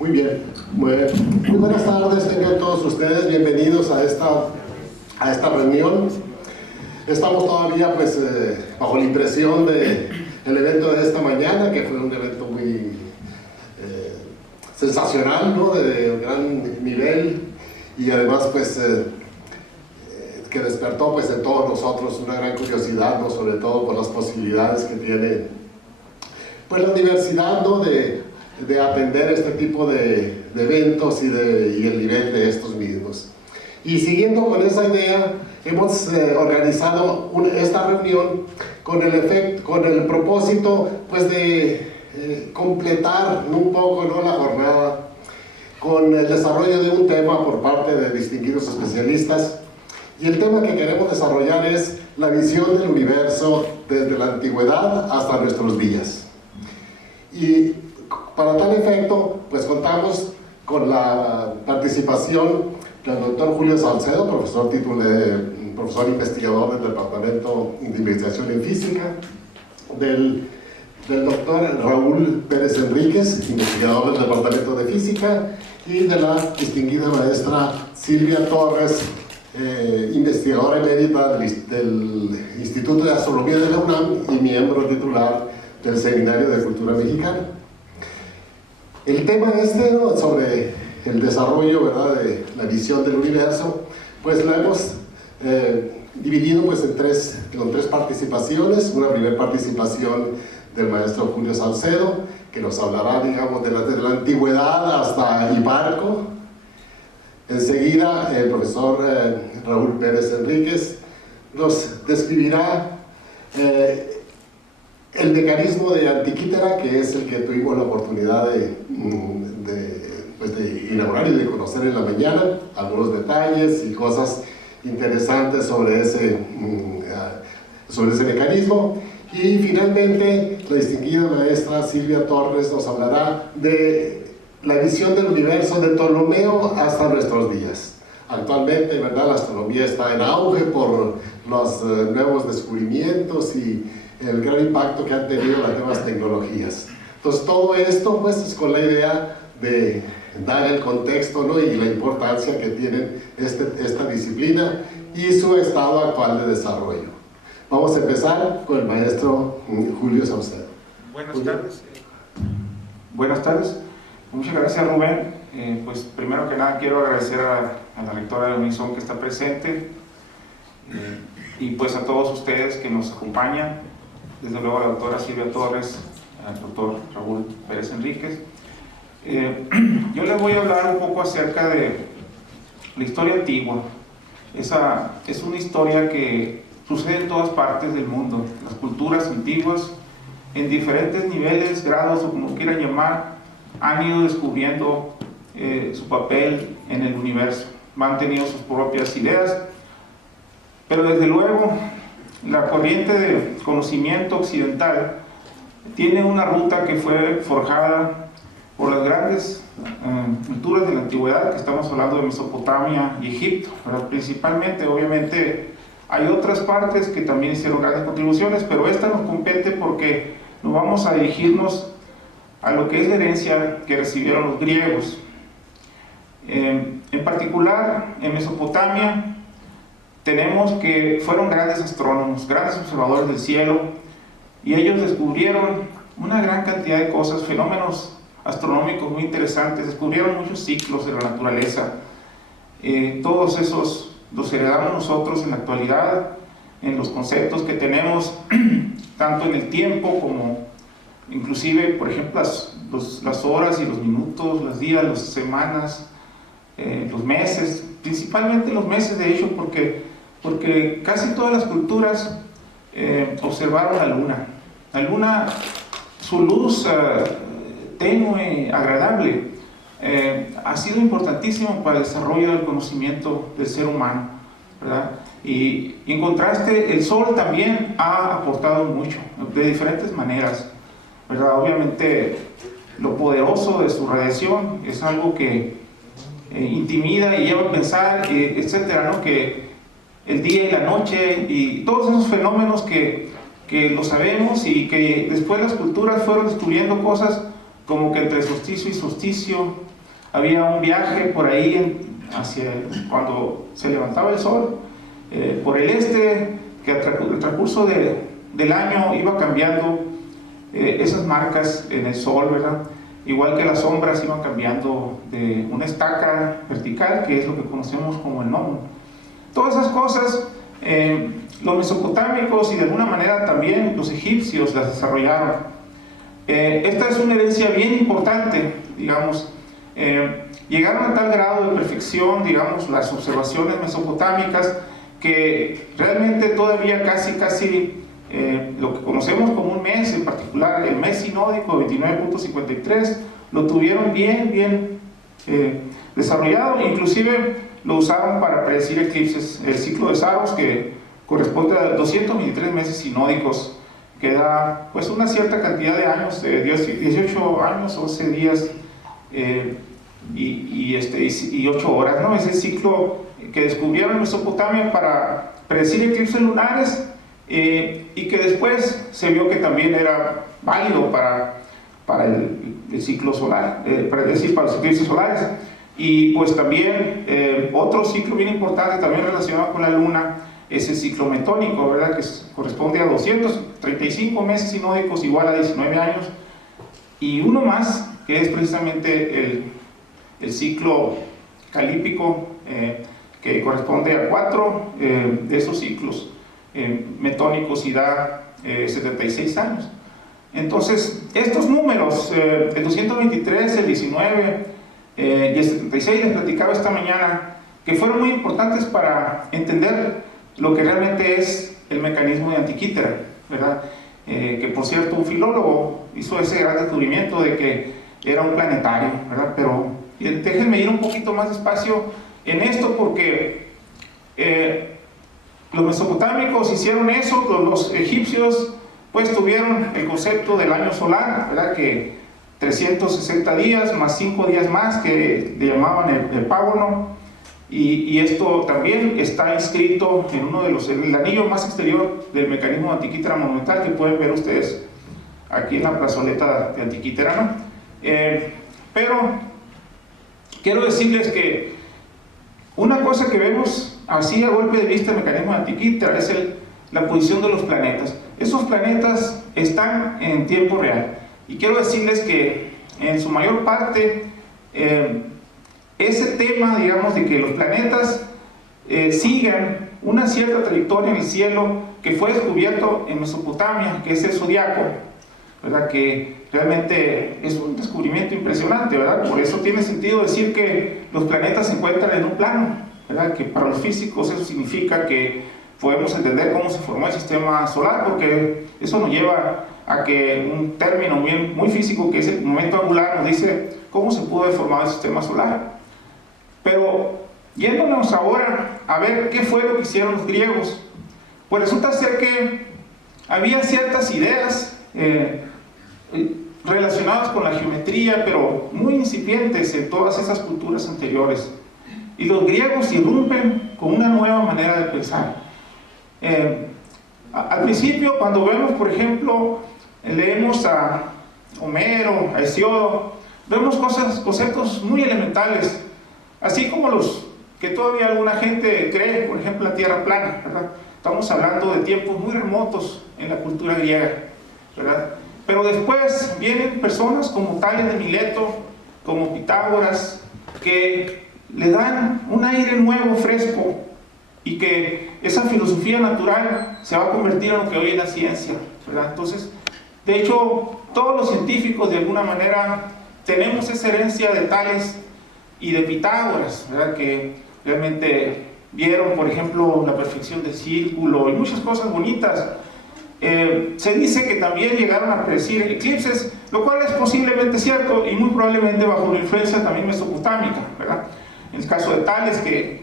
Muy bien, muy buenas tardes, tengan todos ustedes bienvenidos a esta reunión. Estamos todavía bajo la impresión del evento de esta mañana, que fue un evento muy sensacional, ¿no? De gran nivel, y además que despertó en todos nosotros una gran curiosidad, ¿no? Sobre todo por las posibilidades que tiene la universidad, ¿no? de atender este tipo de eventos y el nivel de estos mismos. Y siguiendo con esa idea, hemos organizado esta reunión con el propósito de completar un poco, ¿no? La jornada con el desarrollo de un tema por parte de distinguidos especialistas. Y el tema que queremos desarrollar es la visión del universo desde la antigüedad hasta nuestros días. Y para tal efecto, contamos con la participación del doctor Julio Salcedo, profesor investigador del Departamento de Investigación en Física, del doctor Raúl Pérez Enríquez, investigador del Departamento de Física, y de la distinguida maestra Silvia Torres, investigadora emérita del Instituto de Astronomía de la UNAM y miembro titular del Seminario de Cultura Mexicana. El tema sobre el desarrollo, ¿verdad?, de la visión del universo, lo hemos dividido con tres participaciones. Una primera participación del maestro Julio Salcedo, que nos hablará, digamos, desde la antigüedad hasta Hiparco. Enseguida, el profesor Raúl Pérez Enríquez nos describirá el mecanismo de Antikythera, que es el que tuvimos la oportunidad de inaugurar y de conocer en la mañana, algunos detalles y cosas interesantes sobre ese mecanismo. Y finalmente, la distinguida maestra Silvia Torres nos hablará de la visión del universo de Ptolomeo hasta nuestros días. Actualmente, ¿verdad?, la astronomía está en auge por los nuevos descubrimientos y el gran impacto que han tenido las nuevas tecnologías. Entonces, todo esto es con la idea de dar el contexto, ¿no?, y la importancia que tiene esta disciplina y su estado actual de desarrollo. Vamos a empezar con el maestro Julio Salcedo. Buenas tardes. Buenas tardes. Muchas gracias, Rubén. Primero que nada quiero agradecer a la rectora de Unison que está presente y a todos ustedes que nos acompañan, desde luego a la doctora Silvia Torres, al doctor Raúl Pérez Enríquez. Yo les voy a hablar un poco acerca de la historia antigua. Esa es una historia que sucede en todas partes del mundo. Las culturas antiguas, en diferentes niveles, grados o como quieran llamar, han ido descubriendo su papel en el universo. Han tenido sus propias ideas, pero desde luego la corriente de conocimiento occidental tiene una ruta que fue forjada por las grandes culturas de la antigüedad, que estamos hablando de Mesopotamia y Egipto, pero principalmente, obviamente, hay otras partes que también hicieron grandes contribuciones, pero esta nos compete porque nos vamos a dirigirnos a lo que es la herencia que recibieron los griegos. En particular, en Mesopotamia, tenemos que fueron grandes astrónomos, grandes observadores del cielo, y ellos descubrieron una gran cantidad de cosas, fenómenos astronómicos muy interesantes, descubrieron muchos ciclos de la naturaleza. Todos esos los heredamos nosotros en la actualidad, en los conceptos que tenemos, tanto en el tiempo como inclusive, por ejemplo, las horas y los minutos, los días, las semanas, los meses, principalmente los meses, de hecho, porque casi todas las culturas observaron la luna. La luna, su luz tenue, agradable, ha sido importantísimo para el desarrollo del conocimiento del ser humano, ¿verdad? Y en contraste, el sol también ha aportado mucho, de diferentes maneras, ¿verdad? Obviamente, lo poderoso de su radiación es algo que intimida y lleva a pensar, etcétera, ¿no? Que el día y la noche y todos esos fenómenos que lo sabemos, y que después las culturas fueron descubriendo cosas como que entre solsticio y solsticio había un viaje por ahí hacia cuando se levantaba el sol, por el este, que el transcurso del año iba cambiando esas marcas en el sol, ¿verdad? Igual que las sombras iban cambiando de una estaca vertical, que es lo que conocemos como el gnomo. Todas esas cosas, los mesopotámicos y de alguna manera también los egipcios las desarrollaron. Esta es una herencia bien importante, digamos. Llegaron a tal grado de perfección, digamos, las observaciones mesopotámicas, que realmente todavía casi lo que conocemos como un mes, en particular el mes sinódico 29.53, lo tuvieron bien desarrollado. Inclusive lo usaron para predecir eclipses. El ciclo de Saros, que corresponde a 223 meses sinódicos, que da pues una cierta cantidad de años, 18 años, 11 días y 8 horas, ¿no? Es el ciclo que descubrieron en Mesopotamia para predecir eclipses lunares, y que después se vio que también era válido para el ciclo solar, para los eclipses solares. Y pues también otro ciclo bien importante también relacionado con la luna es el ciclo metónico, ¿verdad? Que corresponde a 235 meses sinódicos, igual a 19 años, y uno más, que es precisamente el ciclo calípico, que corresponde a 4 de esos ciclos metónicos y da 76 años. Entonces, estos números, el 223, el 19 y el 76, les platicaba esta mañana, que fueron muy importantes para entender lo que realmente es el mecanismo de Antikythera, ¿verdad? Que por cierto, un filólogo hizo ese gran descubrimiento de que era un planetario, ¿verdad? Pero déjenme ir un poquito más despacio en esto, porque los mesopotámicos hicieron eso, los egipcios pues tuvieron el concepto del año solar, ¿verdad? Que 360 días más 5 días más, que le llamaban el págono, y esto también está inscrito en uno de el anillo más exterior del mecanismo de Antikythera monumental, que pueden ver ustedes aquí en la plazoleta de Antikythera, ¿no? Pero quiero decirles que una cosa que vemos así a golpe de vista del mecanismo de Antikythera es la posición de los planetas. Esos planetas están en tiempo real, y quiero decirles que en su mayor parte ese tema, digamos, de que los planetas sigan una cierta trayectoria en el cielo, que fue descubierto en Mesopotamia, que es el zodiaco, ¿verdad? Que realmente es un descubrimiento impresionante, ¿verdad? Por eso tiene sentido decir que los planetas se encuentran en un plano, ¿verdad? Que para los físicos eso significa que podemos entender cómo se formó el sistema solar, porque eso nos lleva a que un término muy físico, que es el momento angular, nos dice cómo se pudo haber formado el sistema solar. Pero yéndonos ahora a ver qué fue lo que hicieron los griegos, pues resulta ser que había ciertas ideas relacionadas con la geometría, pero muy incipientes en todas esas culturas anteriores, y los griegos irrumpen con una nueva manera de pensar. Al principio, cuando vemos, por ejemplo, leemos a Homero, a Hesiodo, vemos conceptos muy elementales, así como los que todavía alguna gente cree, por ejemplo, la tierra plana, ¿verdad? Estamos hablando de tiempos muy remotos en la cultura griega, ¿verdad? Pero después vienen personas como Tales de Mileto, como Pitágoras, que le dan un aire nuevo, fresco, y que esa filosofía natural se va a convertir en lo que hoy es la ciencia, ¿verdad? Entonces, de hecho, todos los científicos de alguna manera tenemos esa herencia de Tales y de Pitágoras, ¿verdad? Que realmente vieron, por ejemplo, la perfección del círculo y muchas cosas bonitas. Se dice que también llegaron a predecir eclipses, lo cual es posiblemente cierto, y muy probablemente bajo la influencia también mesopotámica, ¿verdad? En el caso de Tales, que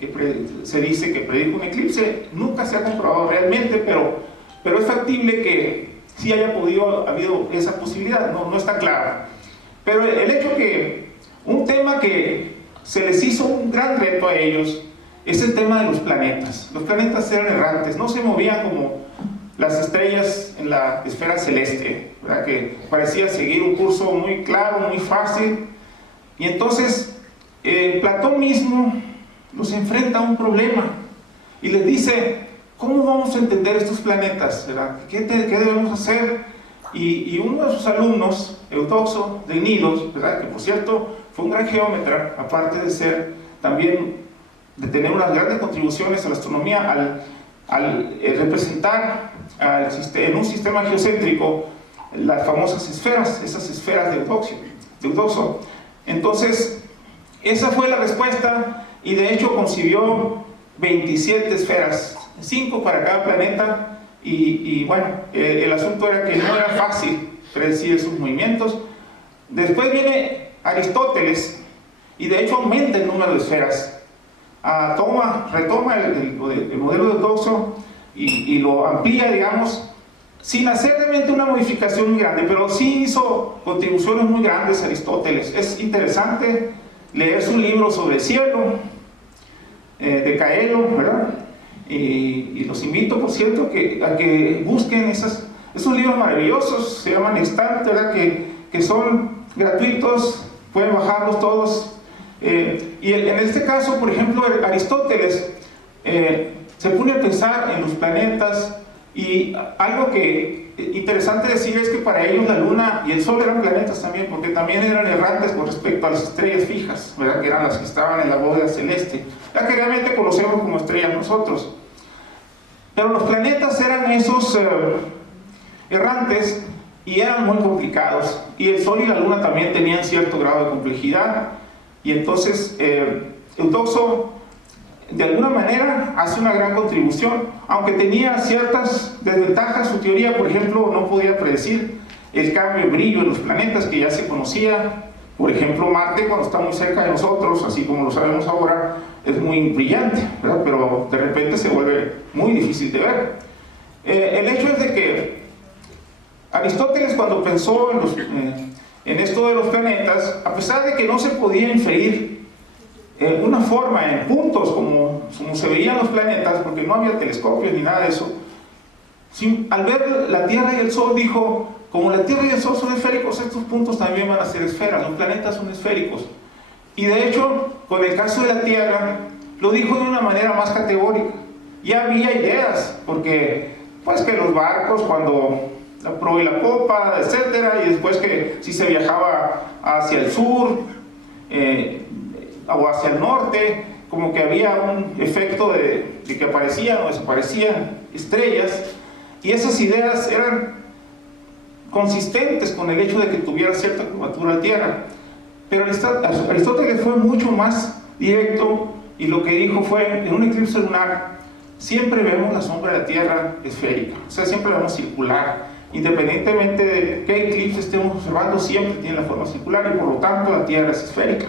se dice que predijo un eclipse, nunca se ha comprobado realmente, pero es factible que sí haya habido esa posibilidad, no está claro. Pero el hecho que un tema que se les hizo un gran reto a ellos es el tema de los planetas. Los planetas eran errantes, no se movían como las estrellas en la esfera celeste, ¿verdad? Que parecía seguir un curso muy claro, muy fácil. Y entonces Platón mismo los enfrenta a un problema y les dice: ¿cómo vamos a entender estos planetas? ¿Verdad? ¿Qué debemos hacer? Y uno de sus alumnos, Eudoxo de Cnidos, ¿verdad?, que por cierto fue un gran geómetra, aparte de ser también, de tener unas grandes contribuciones a la astronomía, al representar en un sistema geocéntrico las famosas esferas, esas esferas de Eudoxo. Entonces, esa fue la respuesta, y de hecho concibió 27 esferas, 5 para cada planeta. Y bueno, el asunto era que no era fácil predecir esos movimientos. Después viene Aristóteles, y de hecho aumenta el número de esferas. Retoma el modelo de Eudoxo y lo amplía, digamos, sin hacer realmente una modificación muy grande, pero sí hizo contribuciones muy grandes a Aristóteles. Es interesante leer su libro sobre el cielo, de Caelo, ¿verdad? Y los invito, por cierto, a que busquen esos libros maravillosos, se llaman Extant, ¿verdad?, que son gratuitos, pueden bajarlos todos. Y en este caso, por ejemplo, Aristóteles se pone a pensar en los planetas, y algo que interesante decir es que para ellos la Luna y el Sol eran planetas también, porque también eran errantes con respecto a las estrellas fijas, ¿verdad?, que eran las que estaban en la bóveda celeste, la que realmente conocemos como estrellas nosotros. Pero los planetas eran esos errantes, y eran muy complicados, y el Sol y la Luna también tenían cierto grado de complejidad. Y entonces Eudoxo de alguna manera hace una gran contribución, aunque tenía ciertas desventajas. Su teoría, por ejemplo, no podía predecir el cambio de brillo de los planetas, que ya se conocía. Por ejemplo, Marte, cuando está muy cerca de nosotros, así como lo sabemos ahora, es muy brillante, ¿verdad?, pero de repente se vuelve muy difícil de ver. El hecho es de que Aristóteles, cuando pensó en esto de los planetas, a pesar de que no se podía inferir una forma en puntos como se veían los planetas, porque no había telescopios ni nada de eso, al ver la Tierra y el Sol, dijo: como la Tierra y el Sol son esféricos, estos puntos también van a ser esferas, los planetas son esféricos. Y de hecho, con el caso de la Tierra, lo dijo de una manera más categórica. Ya había ideas, porque pues que los barcos, cuando la proa y la popa, etcétera, y después que si se viajaba hacia el sur o hacia el norte, como que había un efecto de que aparecían o desaparecían estrellas, y esas ideas eran consistentes con el hecho de que tuviera cierta curvatura la Tierra. Pero Aristóteles fue mucho más directo, y lo que dijo fue: en un eclipse lunar siempre vemos la sombra de la Tierra esférica, o sea, siempre la vemos circular. Independientemente de qué eclipse estemos observando, siempre tiene la forma circular, y por lo tanto la Tierra es esférica.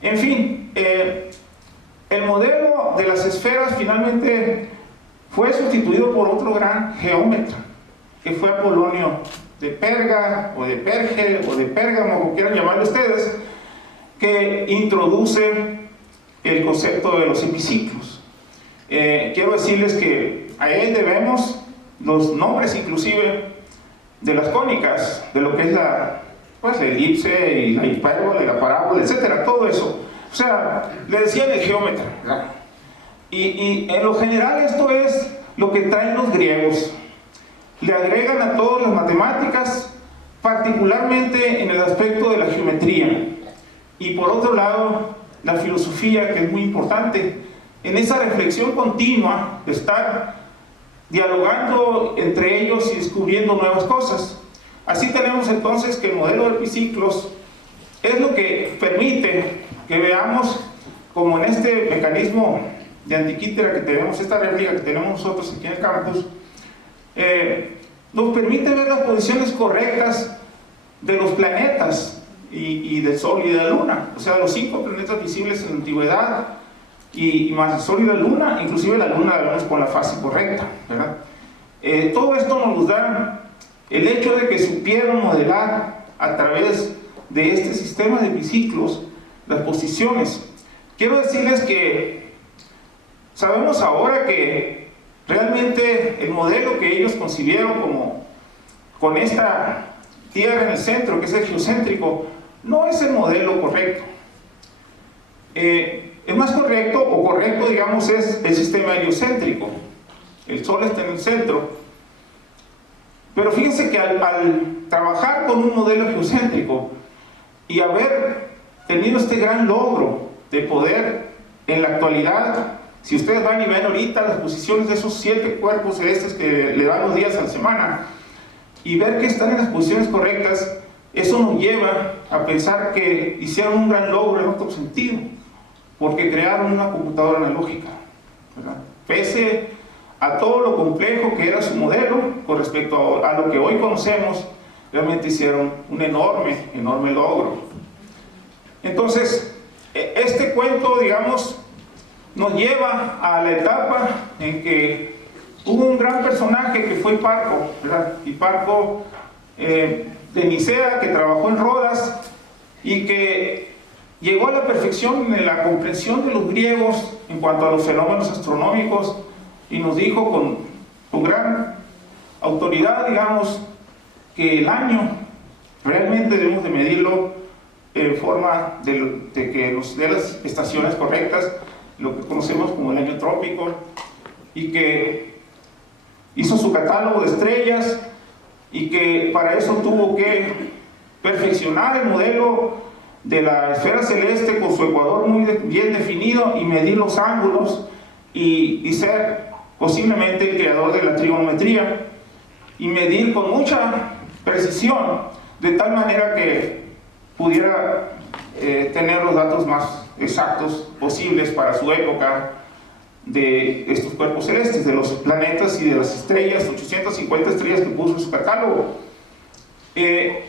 En fin, el modelo de las esferas finalmente fue sustituido por otro gran geómetra, que fue Apolonio de Perga, o de Perge, o de Pérgamo, como quieran llamarlo ustedes, que introduce el concepto de los hemiciclos. Quiero decirles que a él debemos los nombres inclusive de las cónicas, de lo que es la elipse y la hipérbola y la parábola, etcétera, todo eso. O sea, le decían el geómetra, ¿verdad? Y en lo general esto es lo que traen los griegos. Le agregan a todas las matemáticas, particularmente en el aspecto de la geometría. Y por otro lado, la filosofía, que es muy importante, en esa reflexión continua de estar dialogando entre ellos y descubriendo nuevas cosas. Así tenemos entonces que el modelo de epiciclos es lo que permite que veamos, como en este mecanismo de Antiquítera que tenemos, esta réplica que tenemos nosotros aquí en el campus, nos permite ver las posiciones correctas de los planetas y del Sol y de la Luna, o sea, los 5 planetas visibles en la antigüedad, y más el Sol y la Luna. Inclusive la Luna la vemos con la fase correcta, ¿verdad? Todo esto nos da el hecho de que supieron modelar a través de este sistema de biciclos las posiciones. Quiero decirles que sabemos ahora que realmente el modelo que ellos concibieron con esta Tierra en el centro, que es el geocéntrico, no es el modelo correcto. el más correcto, o correcto digamos, es el sistema heliocéntrico. El Sol está en el centro. Pero fíjense que al trabajar con un modelo geocéntrico y haber tenido este gran logro de poder en la actualidad, si ustedes van y ven ahorita las posiciones de esos 7 cuerpos celestes que le dan los días a la semana y ver que están en las posiciones correctas, eso nos lleva a pensar que hicieron un gran logro en otro sentido, porque crearon una computadora analógica, ¿verdad? Pese a todo lo complejo que era su modelo con respecto a lo que hoy conocemos, realmente hicieron un enorme logro. Entonces, este cuento, digamos, nos lleva a la etapa en que hubo un gran personaje que fue Hiparco, ¿verdad? Hiparco de Nicea, que trabajó en Rodas y que llegó a la perfección en la comprensión de los griegos en cuanto a los fenómenos astronómicos, y nos dijo con gran autoridad, digamos, que el año realmente debemos de medirlo en forma de que nos dé las estaciones correctas, lo que conocemos como el año trópico, y que hizo su catálogo de estrellas, y que para eso tuvo que perfeccionar el modelo de la esfera celeste con su ecuador muy bien definido, y medir los ángulos, y ser posiblemente el creador de la trigonometría, y medir con mucha precisión, de tal manera que pudiera tener los datos más exactos posibles para su época de estos cuerpos celestes, de los planetas y de las estrellas, 850 estrellas que puso en su catálogo.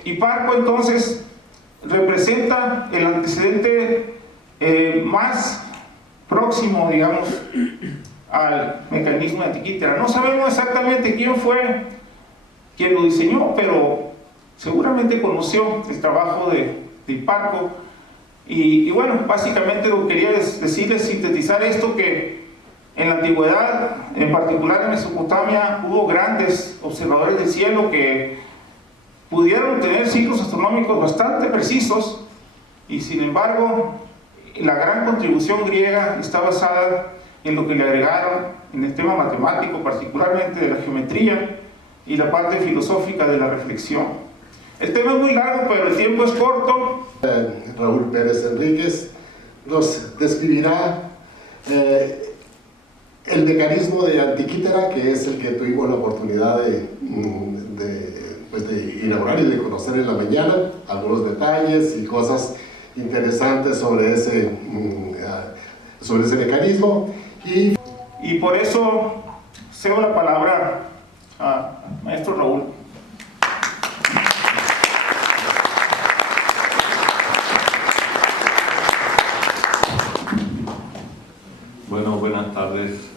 Hiparco entonces representa el antecedente más próximo, digamos, al mecanismo de Antikythera. No sabemos exactamente quién fue quien lo diseñó, pero seguramente conoció el trabajo de Hiparco. Y bueno, básicamente lo que quería decirles, sintetizar esto, que en la antigüedad, en particular en Mesopotamia, hubo grandes observadores del cielo que pudieron tener ciclos astronómicos bastante precisos, y sin embargo la gran contribución griega está basada en lo que le agregaron en el tema matemático, particularmente de la geometría y la parte filosófica de la reflexión. El tema es muy largo, pero el tiempo es corto. Raúl Pérez Enríquez nos describirá el mecanismo de Antikythera, que es el que tuvimos la oportunidad de inaugurar y de conocer en la mañana, algunos detalles y cosas interesantes sobre ese mecanismo. Y por eso cedo la palabra a maestro Raúl. Bueno, buenas tardes.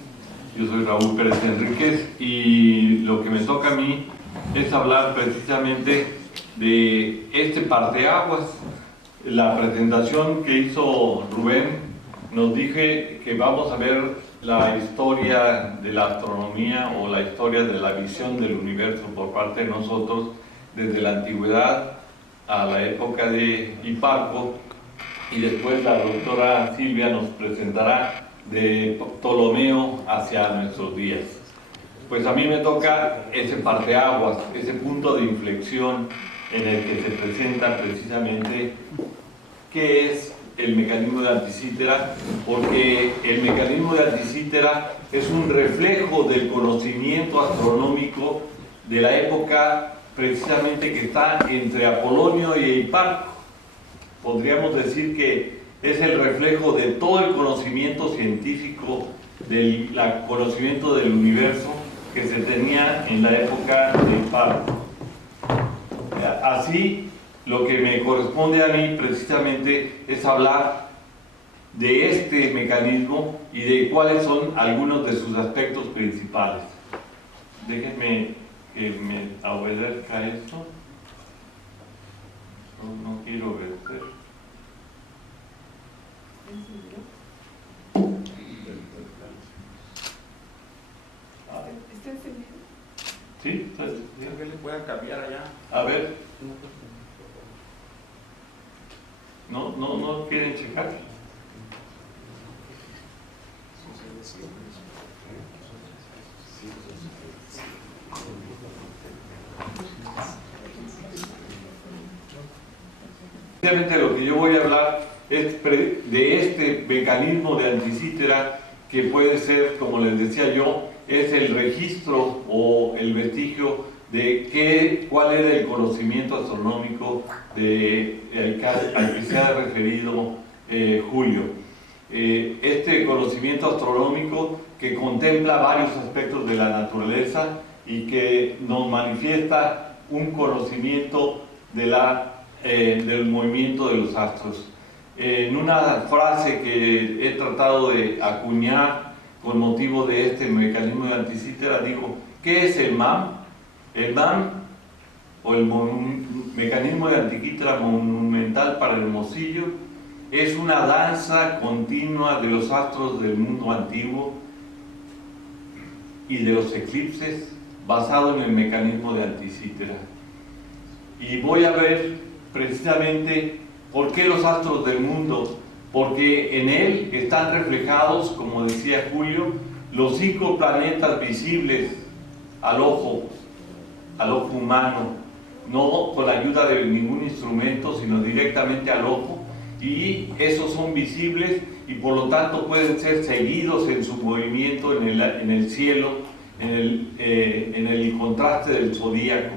Yo soy Raúl Pérez Enríquez, y lo que me toca a mí es hablar precisamente de este parteaguas. La presentación que hizo Rubén nos dije que vamos a ver la historia de la astronomía, o la historia de la visión del universo por parte de nosotros, desde la antigüedad a la época de Hiparco, y después la doctora Silvia nos presentará de Ptolomeo hacia nuestros días. Pues a mí me toca ese parteaguas, ese punto de inflexión en el que se presenta precisamente qué es el mecanismo de Antikythera, porque el mecanismo de Antikythera es un reflejo del conocimiento astronómico de la época precisamente que está entre Apolonio y Hiparco. Podríamos decir que es el reflejo de todo el conocimiento científico, del conocimiento del universo que se tenía en la época de Hiparco. Así, lo que me corresponde a mí precisamente es hablar de este mecanismo y de cuáles son algunos de sus aspectos principales. Déjenme que me obedezca esto. No quiero obedecer. ¿Está encendido? ¿Sí? ¿Que le puedan cambiar allá? A ver. ¿No quieren checar? Precisamente lo que yo voy a hablar es de este mecanismo de Anticítera, que puede ser, como les decía yo, es el registro o el vestigio de cuál era el conocimiento astronómico al que se ha referido Julio. Este conocimiento astronómico que contempla varios aspectos de la naturaleza y que nos manifiesta un conocimiento del movimiento de los astros. En una frase que he tratado de acuñar con motivo de este mecanismo de Anticítera, digo, ¿qué es el MAM? El MAM, o el mecanismo de Anticítera monumental para Hermosillo, es una danza continua de los astros del mundo antiguo y de los eclipses, basado en el mecanismo de Anticítera. Y voy a ver precisamente por qué los astros del mundo, porque en él están reflejados, como decía Julio, los 5 planetas visibles al ojo humano, no con la ayuda de ningún instrumento, sino directamente al ojo, y esos son visibles y por lo tanto pueden ser seguidos en su movimiento en el cielo, en el contraste del zodíaco.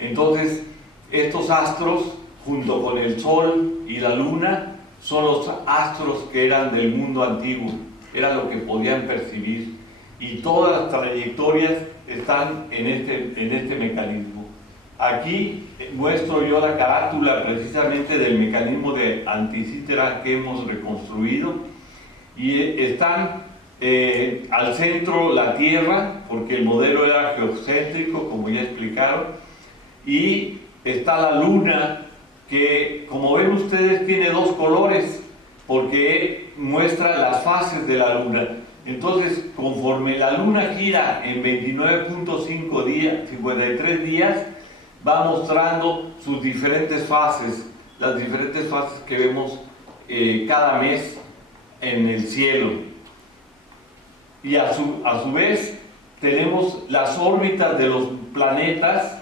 Entonces, estos astros, junto con el Sol y la Luna, son los astros que eran del mundo antiguo, era lo que podían percibir, y todas las trayectorias están en este mecanismo. Aquí muestro yo la carátula precisamente del mecanismo de Anticítera que hemos reconstruido, y están al centro la Tierra, porque el modelo era geocéntrico, como ya explicaron, y está la Luna, que como ven ustedes tiene 2 colores, porque muestra las fases de la Luna. Entonces, conforme la Luna gira en 29.5 días, 53 días, va mostrando sus diferentes fases, las diferentes fases que vemos cada mes en el cielo. Y a su vez tenemos las órbitas de los planetas,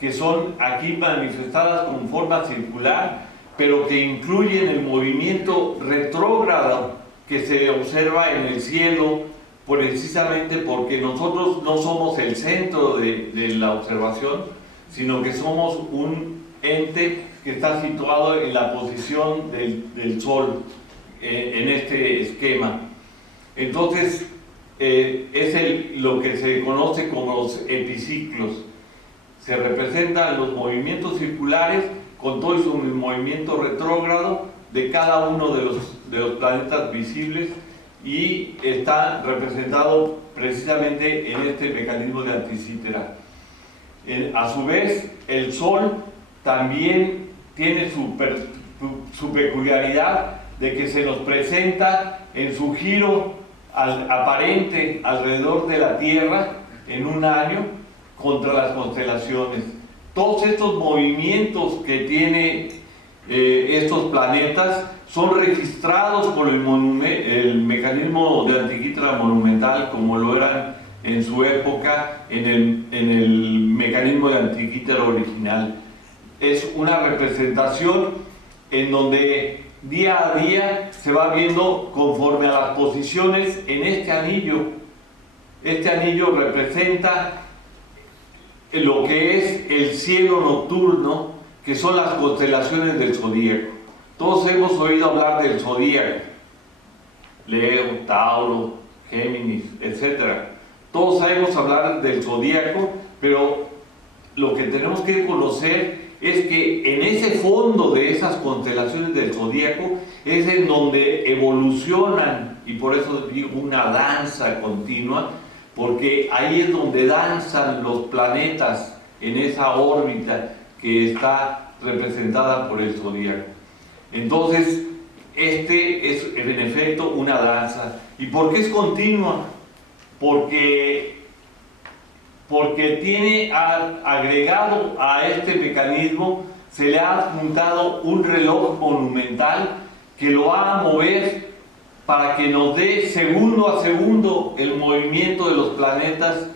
que son aquí manifestadas con forma circular, pero que incluyen el movimiento retrógrado que se observa en el cielo, precisamente porque nosotros no somos el centro de la observación, sino que somos un ente que está situado en la posición del Sol, en este esquema. Entonces, es lo que se conoce como los epiciclos. Se representan los movimientos circulares con todo su movimiento retrógrado de cada uno de los planetas visibles, y está representado precisamente en este mecanismo de Anticítera. A su vez, el Sol también tiene su peculiaridad de que se nos presenta en su giro aparente alrededor de la Tierra en un año contra las constelaciones. Todos estos movimientos que tiene estos planetas son registrados por el mecanismo de Anticítera monumental, como lo eran en su época en el mecanismo de Anticítera original. Es una representación en donde día a día se va viendo conforme a las posiciones en este anillo. Este anillo representa lo que es el cielo nocturno, que son las constelaciones del zodíaco. Todos hemos oído hablar del zodíaco: Leo, Tauro, Géminis, etc. Todos sabemos hablar del zodíaco, pero lo que tenemos que conocer es que en ese fondo de esas constelaciones del zodíaco es en donde evolucionan, y por eso digo una danza continua, porque ahí es donde danzan los planetas en esa órbita que está representada por el zodíaco. Entonces, este es en efecto una danza. ¿Y por qué es continua? Porque tiene agregado a este mecanismo, se le ha adjuntado un reloj monumental que lo va a mover para que nos dé segundo a segundo el movimiento de los planetas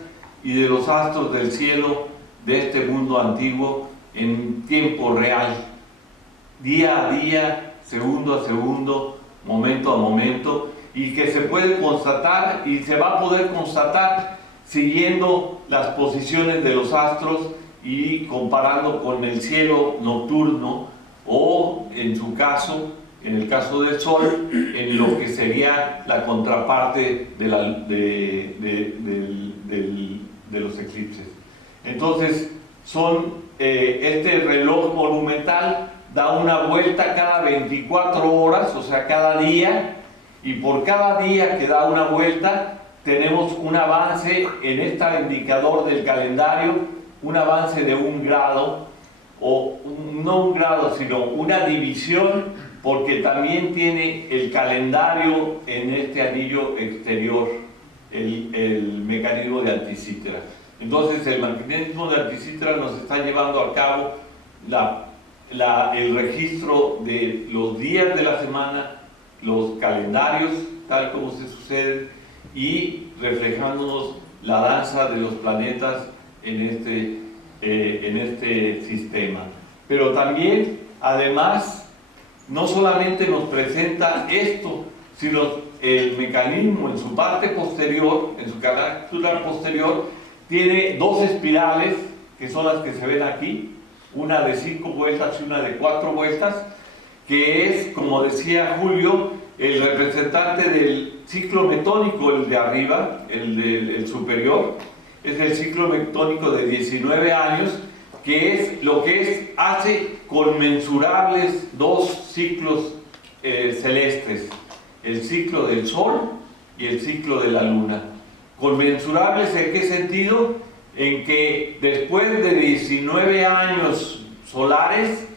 y de los astros del cielo de este mundo antiguo en tiempo real, día a día, segundo a segundo, momento a momento, y que se puede constatar y se va a poder constatar siguiendo las posiciones de los astros y comparando con el cielo nocturno o, en su caso, en el caso del Sol, en lo que sería la contraparte de los eclipses. Entonces, este reloj monumental da una vuelta cada 24 horas, o sea, cada día, y por cada día que da una vuelta tenemos un avance en este indicador del calendario, un avance de 1 grado, o no 1 grado, sino una división, porque también tiene el calendario en este anillo exterior, el mecanismo de Anticítera. Entonces el mecanismo de Anticítera nos está llevando a cabo el registro de los días de la semana, los calendarios, tal como se sucede, y reflejándonos la danza de los planetas en este sistema. Pero también, además, no solamente nos presenta esto, sino el mecanismo en su parte posterior, en su carátula posterior, tiene 2 espirales, que son las que se ven aquí, una de 5 vueltas y una de 4 vueltas, que es, como decía Julio, el representante del ciclo metónico, el de arriba, el superior, es el ciclo metónico de 19 años, que es lo que hace conmensurables 2 ciclos celestes, el ciclo del Sol y el ciclo de la Luna. ¿Conmensurables en qué sentido? En que después de 19 años solares,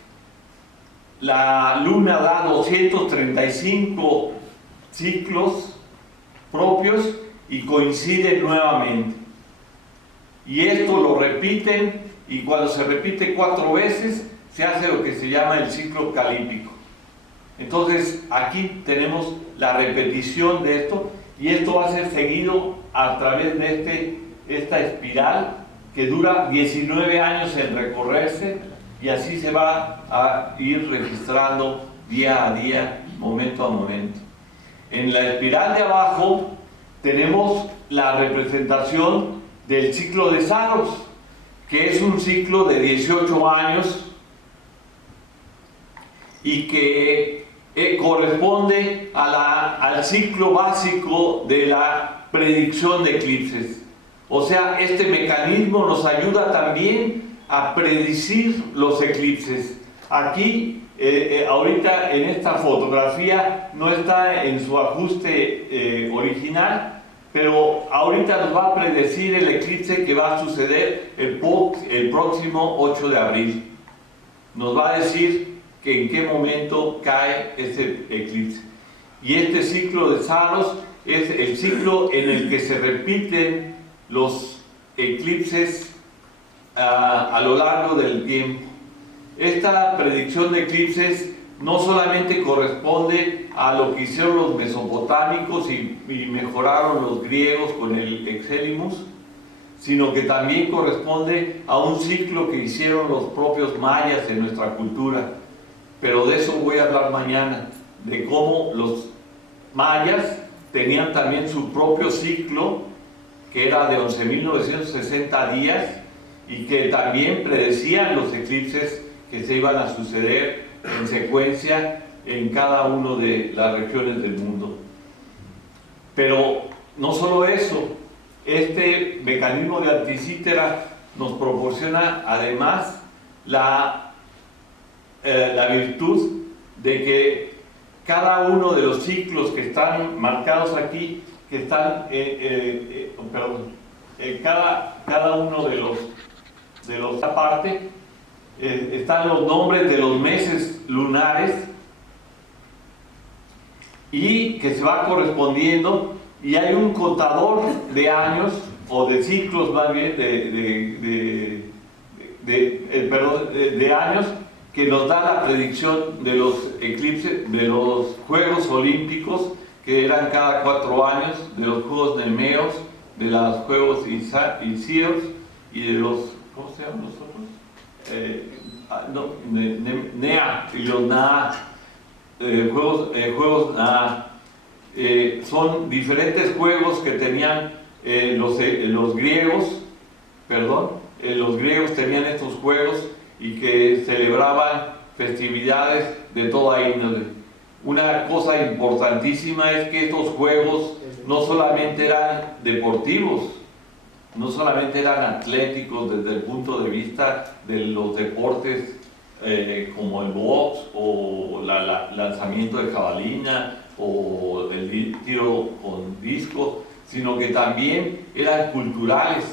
la Luna da 235 ciclos propios y coinciden nuevamente. Y esto lo repiten, y cuando se repite 4 veces, se hace lo que se llama el ciclo calípico. Entonces, aquí tenemos la repetición de esto, y esto va a ser seguido a través de esta espiral que dura 19 años en recorrerse, y así se va a ir registrando día a día, momento a momento. En la espiral de abajo tenemos la representación del ciclo de Saros, que es un ciclo de 18 años y que corresponde al ciclo básico de la predicción de eclipses. O sea, este mecanismo nos ayuda también a predecir los eclipses. Aquí, ahorita en esta fotografía no está en su ajuste original, pero ahorita nos va a predecir el eclipse que va a suceder el próximo 8 de abril. Nos va a decir que en qué momento cae ese eclipse. Y este ciclo de Saros es el ciclo en el que se repiten los eclipses a lo largo del tiempo. Esta predicción de eclipses no solamente corresponde a lo que hicieron los mesopotámicos y mejoraron los griegos con el Exelimus, sino que también corresponde a un ciclo que hicieron los propios mayas en nuestra cultura. Pero de eso voy a hablar mañana, de cómo los mayas tenían también su propio ciclo, que era de 11.960 días, y que también predecían los eclipses que se iban a suceder en secuencia en cada una de las regiones del mundo. Pero no solo eso, este mecanismo de Anticítera nos proporciona además la virtud de que cada uno de los ciclos que están marcados aquí, que están, cada uno de los parte, están los nombres de los meses lunares y que se va correspondiendo, y hay un contador de años o de ciclos más bien de años que nos da la predicción de los eclipses, de los Juegos Olímpicos, que eran cada 4 años, de los Juegos Nemeos, de los juegos ICEOS y de los, ¿cómo se llaman los otros? NEA y los NAA, juegos NAA. Son diferentes juegos que tenían los griegos, los griegos tenían estos juegos y que celebraban festividades de toda índole. Una cosa importantísima es que estos juegos no solamente eran deportivos, no solamente eran atléticos desde el punto de vista de los deportes como el box o lanzamiento de jabalina o el tiro con disco, sino que también eran culturales.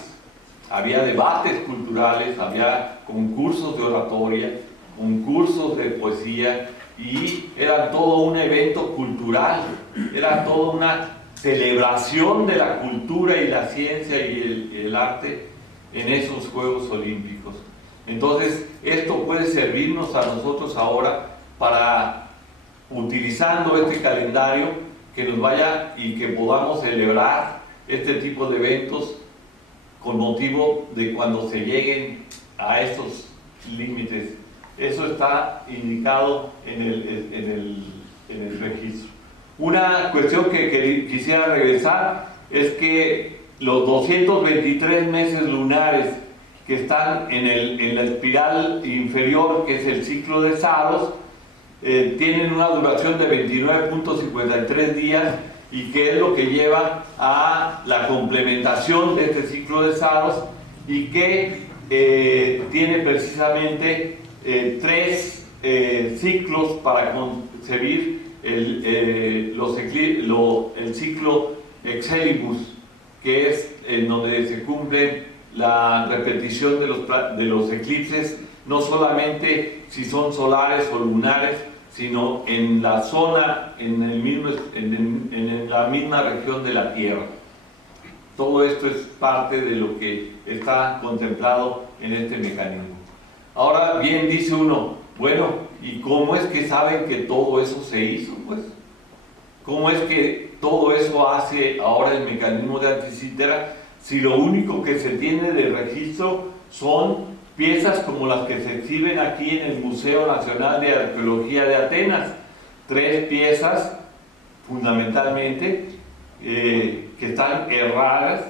Había debates culturales, había concursos de oratoria, concursos de poesía, y era todo un evento cultural, era toda una celebración de la cultura y la ciencia y el arte en esos Juegos Olímpicos. Entonces, esto puede servirnos a nosotros ahora para, utilizando este calendario, que nos vaya y que podamos celebrar este tipo de eventos con motivo de cuando se lleguen a estos límites. Eso está indicado en el registro. Una cuestión que quisiera regresar es que los 223 meses lunares que están en la espiral inferior, que es el ciclo de Saros, tienen una duración de 29.53 días, y que es lo que lleva a la complementación de este ciclo de Saros, y que tiene precisamente 3 ciclos para concebir el ciclo Exelibus, que es en donde se cumple la repetición de los eclipses, no solamente si son solares o lunares, sino en la zona, en la misma región de la Tierra. Todo esto es parte de lo que está contemplado en este mecanismo. Ahora bien, dice uno, bueno, ¿y cómo es que saben que todo eso se hizo? Pues, ¿cómo es que todo eso hace ahora el mecanismo de Anticítera, si lo único que se tiene de registro son piezas como las que se exhiben aquí en el Museo Nacional de Arqueología de Atenas? 3 piezas, fundamentalmente, que están erradas,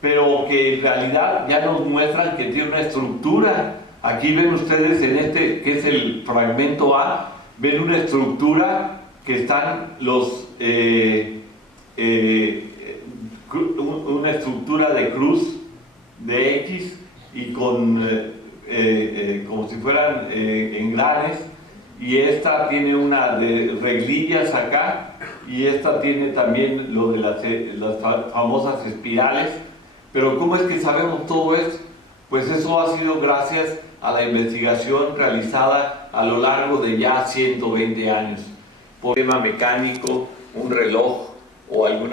pero que en realidad ya nos muestran que tiene una estructura. Aquí ven ustedes en este, que es el fragmento A, ven una estructura que están una estructura de cruz, de X, y con como si fueran engranes, y esta tiene una de reglillas acá, y esta tiene también lo de las famosas espirales. Pero ¿cómo es que sabemos todo esto? Pues eso ha sido gracias a la investigación realizada a lo largo de ya 120 años por un tema mecánico, un reloj o algún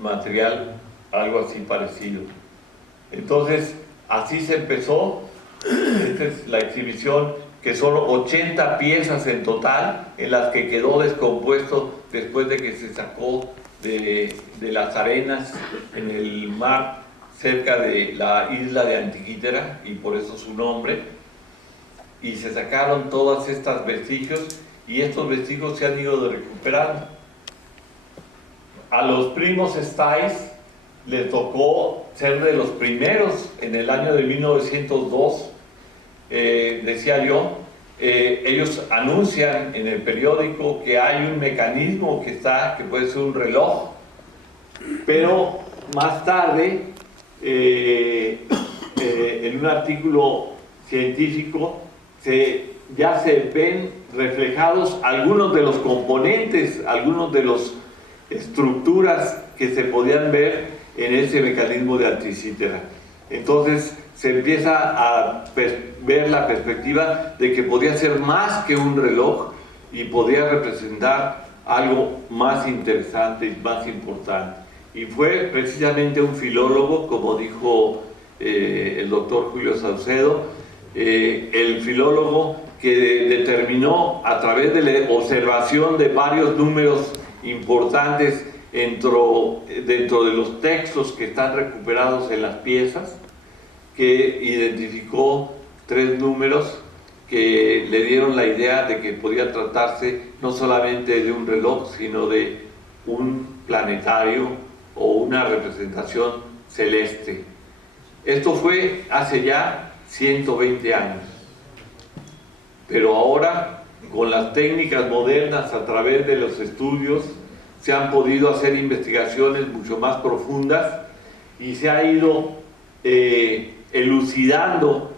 material, algo así parecido. Entonces, así se empezó. Esta es la exhibición, que son 80 piezas en total, en las que quedó descompuesto después de que se sacó de las arenas en el mar cerca de la isla de Antiquítera, y por eso su nombre, y se sacaron todos estos vestigios, y estos vestigios se han ido recuperando. A los primos Stais les tocó ser de los primeros en el año de 1902. Decía yo, ellos anuncian en el periódico que hay un mecanismo que puede ser un reloj, pero más tarde, en un artículo científico, ya se ven reflejados algunos de los componentes, algunos de las estructuras que se podían ver en ese mecanismo de Anticítera. Entonces se empieza a ver la perspectiva de que podía ser más que un reloj y podía representar algo más interesante y más importante. Y fue precisamente un filólogo, como dijo el doctor Julio Saucedo, el filólogo que determinó a través de la observación de varios números importantes dentro de los textos que están recuperados en las piezas, que identificó 3 números que le dieron la idea de que podía tratarse no solamente de un reloj, sino de un planetario o una representación celeste. Esto fue hace ya 120 años, pero ahora con las técnicas modernas, a través de los estudios, se han podido hacer investigaciones mucho más profundas y se ha ido elucidando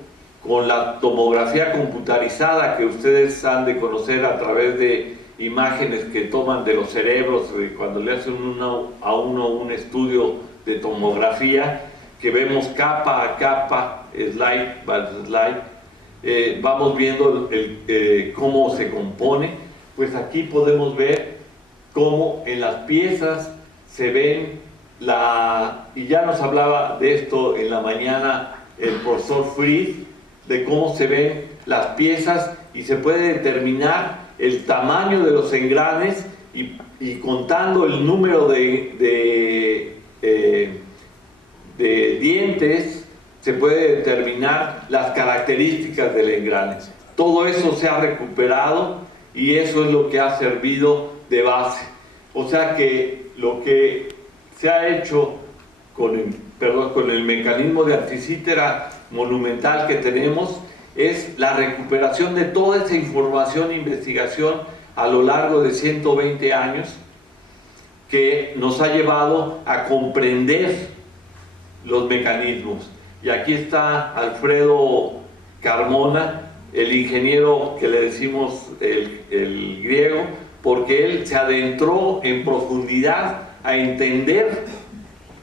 con la tomografía computarizada que ustedes han de conocer a través de imágenes que toman de los cerebros cuando le hacen a uno un estudio de tomografía, que vemos capa a capa, slide by slide, vamos viendo cómo se compone. Pues aquí podemos ver cómo en las piezas se ven y ya nos hablaba de esto en la mañana el profesor Fries, de cómo se ven las piezas y se puede determinar el tamaño de los engranes y contando el número de dientes se puede determinar las características del engrane. Todo eso se ha recuperado y eso es lo que ha servido de base. O sea que lo que se ha hecho con el mecanismo de Anticítera monumental que tenemos es la recuperación de toda esa información e investigación a lo largo de 120 años que nos ha llevado a comprender los mecanismos. Y aquí está Alfredo Carmona, el ingeniero que le decimos el griego, porque él se adentró en profundidad a entender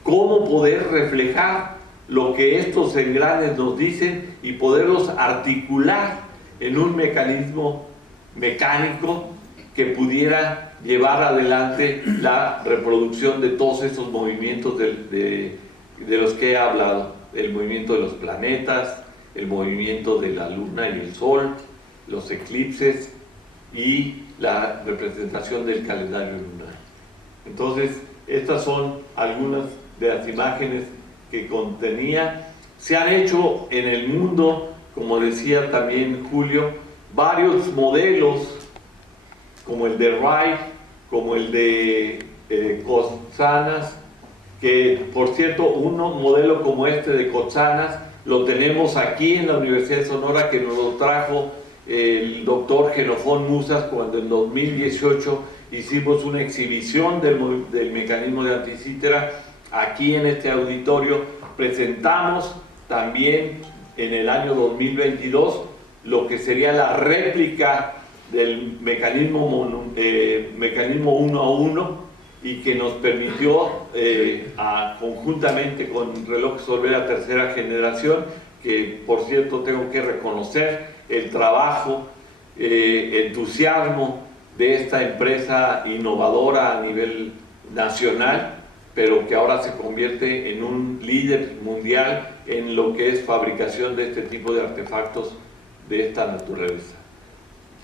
cómo poder reflejar lo que estos engranes nos dicen y poderlos articular en un mecanismo mecánico que pudiera llevar adelante la reproducción de todos esos movimientos de los que he hablado: el movimiento de los planetas, el movimiento de la luna y el sol, los eclipses y la representación del calendario lunar. Entonces, estas son algunas de las imágenes que contenía. Se han hecho en el mundo, como decía también Julio, varios modelos, como el de Wright, como el de Cotzanas, que por cierto, un modelo como este de Cotzanas lo tenemos aquí en la Universidad de Sonora, que nos lo trajo el doctor Xenofón Musas cuando en 2018 hicimos una exhibición del mecanismo de Anticítera aquí en este auditorio. Presentamos también en el año 2022 lo que sería la réplica del mecanismo 1 a 1 y que nos permitió conjuntamente con relojes Olvera tercera generación, que por cierto tengo que reconocer el trabajo, entusiasmo de esta empresa innovadora a nivel nacional, pero que ahora se convierte en un líder mundial en lo que es fabricación de este tipo de artefactos de esta naturaleza.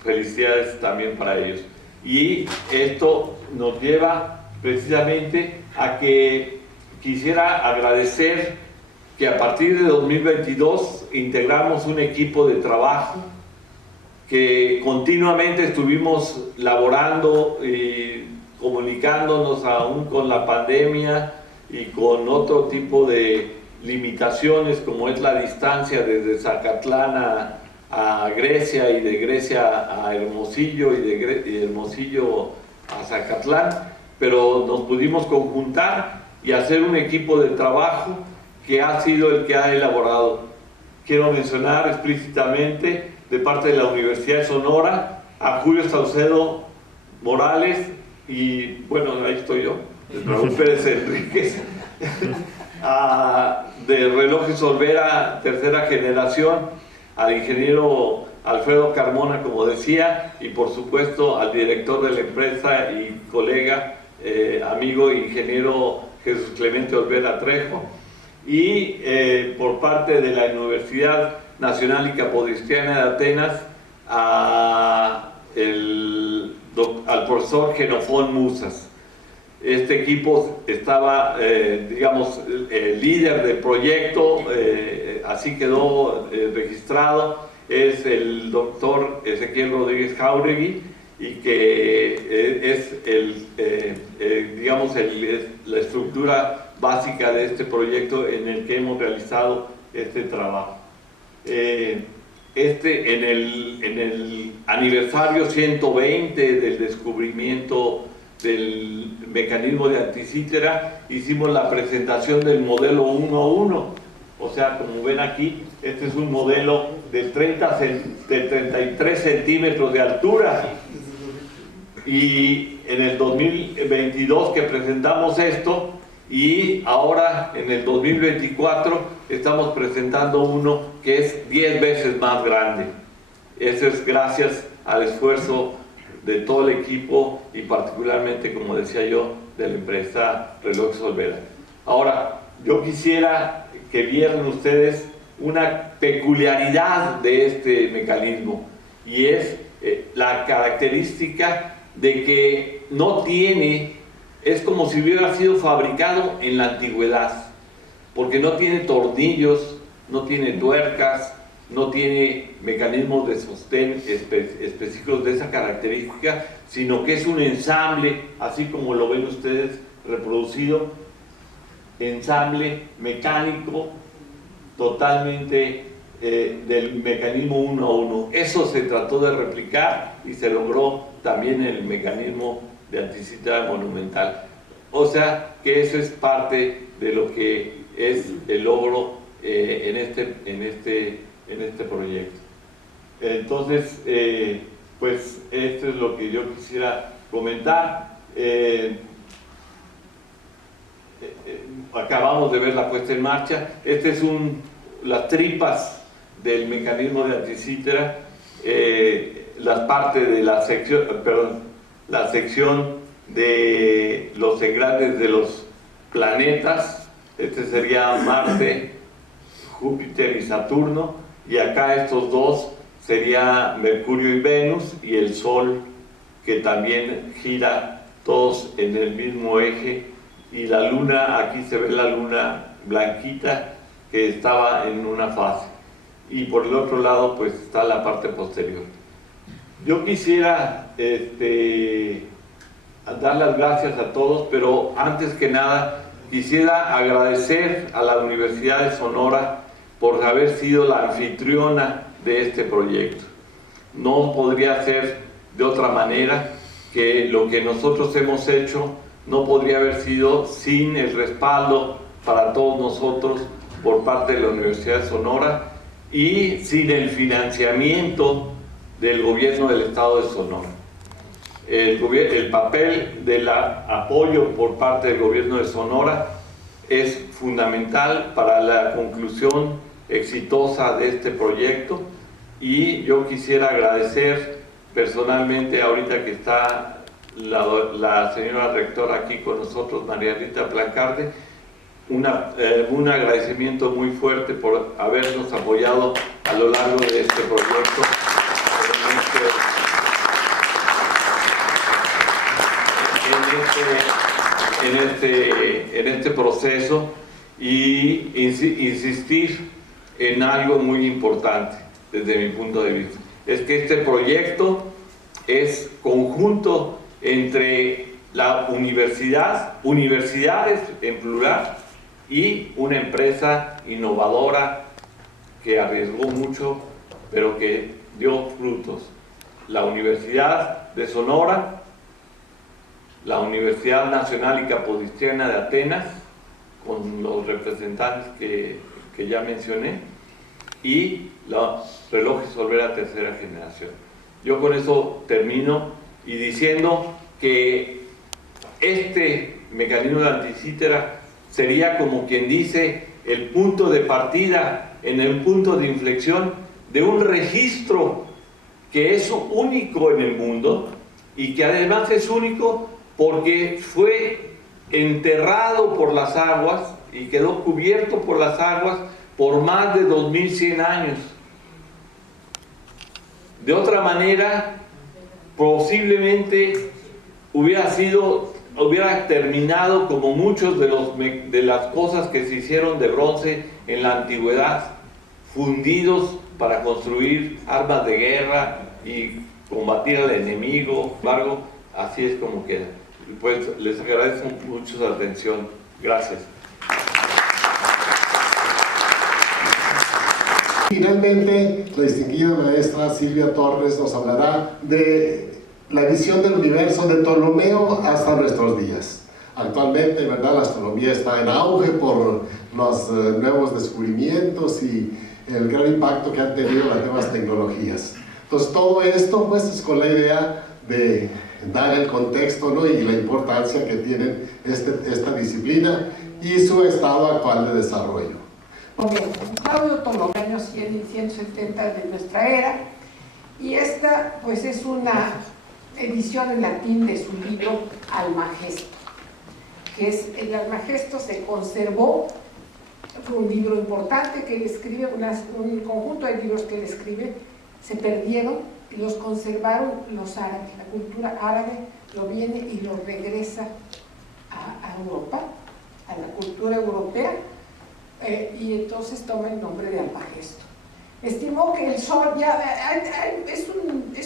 Felicidades también para ellos. Y esto nos lleva precisamente a que quisiera agradecer que a partir de 2022 integramos un equipo de trabajo que continuamente estuvimos laborando y comunicándonos aún con la pandemia y con otro tipo de limitaciones como es la distancia desde Zacatlán a Grecia y de Grecia a Hermosillo y de Hermosillo a Zacatlán, pero nos pudimos conjuntar y hacer un equipo de trabajo que ha sido el que ha elaborado. Quiero mencionar explícitamente de parte de la Universidad de Sonora a Julio Saucedo Morales y, bueno, ahí estoy yo, Raúl Pérez Enríquez, de Relojes Olvera tercera generación, al ingeniero Alfredo Carmona, como decía, y por supuesto al director de la empresa y colega, amigo ingeniero Jesús Clemente Olvera Trejo, y por parte de la Universidad Nacional y Capodistriana de Atenas al profesor Xenofón Musas. Este equipo estaba, digamos, líder del proyecto, así quedó registrado. Es el doctor Ezequiel Rodríguez Jáuregui, y que es digamos, la estructura básica de este proyecto en el que hemos realizado este trabajo. En el aniversario 120 del descubrimiento del mecanismo de anticítera, hicimos la presentación del modelo 1-1. O sea, como ven aquí, este es un modelo de 33 centímetros de altura. Y en el 2022 que presentamos esto, y ahora en el 2024 estamos presentando uno que es 10 veces más grande. Eso es gracias al esfuerzo de todo el equipo y particularmente, como decía yo, de la empresa Relojes Olvera. Ahora, yo quisiera que vieran ustedes una peculiaridad de este mecanismo, y es la característica de que no tiene, es como si hubiera sido fabricado en la antigüedad, porque no tiene tornillos, no tiene tuercas, no tiene mecanismos de sostén específicos de esa característica, sino que es un ensamble, así como lo ven ustedes reproducido, ensamble mecánico totalmente del mecanismo 1-1. Eso se trató de replicar y se logró también en el mecanismo de anticítera monumental. O sea que eso es parte de lo que es el logro en este proyecto. Entonces, pues esto es lo que yo quisiera comentar. Acabamos de ver la puesta en marcha. Este es las tripas del mecanismo de anticítera, las partes de la sección de los engranes de los planetas. Este sería Marte, Júpiter y Saturno, y acá estos dos sería Mercurio y Venus, y el Sol, que también gira todos en el mismo eje, y la Luna, aquí se ve la Luna blanquita que estaba en una fase, y por el otro lado pues está la parte posterior. Yo quisiera dar las gracias a todos, pero antes que nada quisiera agradecer a la Universidad de Sonora por haber sido la anfitriona de este proyecto. No podría ser de otra manera, que lo que nosotros hemos hecho no podría haber sido sin el respaldo para todos nosotros por parte de la Universidad de Sonora y sin el financiamiento del gobierno del estado de Sonora. El papel del apoyo por parte del gobierno de Sonora es fundamental para la conclusión exitosa de este proyecto, y yo quisiera agradecer personalmente, ahorita que está la señora rectora aquí con nosotros, María Rita Plancarte, un agradecimiento muy fuerte por habernos apoyado a lo largo de este proyecto, en este proceso, y insistir en algo muy importante desde mi punto de vista. Es que este proyecto es conjunto entre la universidades en plural, y una empresa innovadora que arriesgó mucho, pero que dio frutos. La Universidad de Sonora, la Universidad Nacional y Capodistriana de Atenas, con los representantes que ya mencioné, y los Relojes Olvera tercera generación. Yo con eso termino, y diciendo que este mecanismo de anticítera sería, como quien dice, el punto de partida en el punto de inflexión de un registro que es único en el mundo, y que además es único porque fue enterrado por las aguas y quedó cubierto por las aguas por más de 2100 años. De otra manera, posiblemente hubiera sido hubiera terminado como muchos de las cosas que se hicieron de bronce en la antigüedad, fundidos para construir armas de guerra y combatir al enemigo. Sin embargo, así es como queda. Pues les agradezco mucho su atención. Gracias. Finalmente, la distinguida maestra Silvia Torres nos hablará de la visión del universo de Ptolomeo hasta nuestros días. Actualmente, ¿verdad?, la astronomía está en auge por los nuevos descubrimientos y el gran impacto que han tenido las nuevas tecnologías. Entonces, todo esto pues es con la idea de dar el contexto, ¿no?, y la importancia que tiene esta disciplina y su estado actual de desarrollo. Bien, Claudio Ptolomeo, años 100 y 170 de nuestra era, y esta pues es una edición en latín de su libro Almagesto, que es el Almagesto se conservó, fue un libro importante que él escribe, un conjunto de libros que él escribe, se perdieron y los conservaron los árabes, la cultura árabe lo viene y lo regresa a Europa, a la cultura europea, y entonces toma el nombre de Almagesto. Estimó que el Sol, es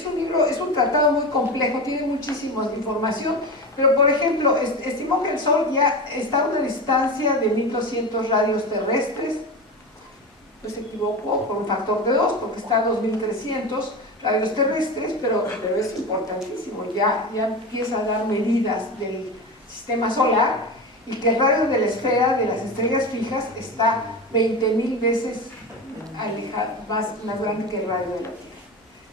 un libro, es un tratado muy complejo, tiene muchísima información, pero por ejemplo, estimó que el Sol ya está a una distancia de 1200 radios terrestres, pues se equivocó por un factor de 2, porque está a 2300 radios terrestres, pero es importantísimo, ya empieza a dar medidas del sistema solar, y que el radio de la esfera de las estrellas fijas está 20.000 veces más grande que el radio de la Tierra.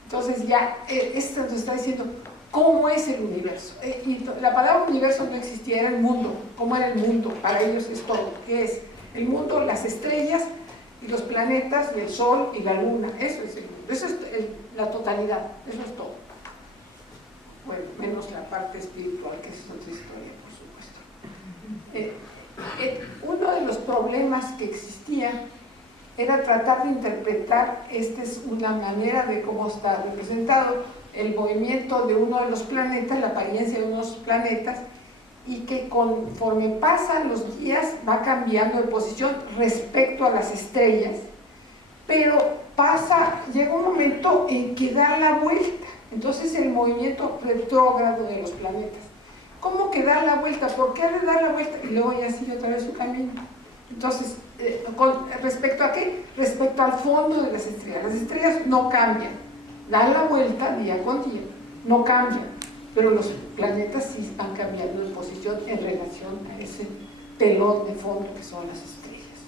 Entonces ya esto nos está diciendo cómo es el universo. Y la palabra universo no existía, era el mundo. ¿Cómo era el mundo? Para ellos es todo. ¿Qué es? El mundo, las estrellas y los planetas, y el Sol y la Luna. Eso es el mundo. Eso es la totalidad. Eso es todo. Bueno, menos la parte espiritual, que es otra historia, por supuesto. Uno de los problemas que existía era tratar de interpretar, esta es una manera de cómo está representado el movimiento de uno de los planetas, la apariencia de unos planetas, y que conforme pasan los días va cambiando de posición respecto a las estrellas, pero llega un momento en que da la vuelta, entonces el movimiento retrógrado de los planetas. ¿Cómo que da la vuelta? ¿Por qué ha de dar la vuelta? Y luego ya sigue otra vez su camino. Entonces, ¿respecto a qué? Respecto al fondo de las estrellas. Las estrellas no cambian, dan la vuelta día con día, no cambian, pero los planetas sí van cambiando de posición en relación a ese telón de fondo que son las estrellas.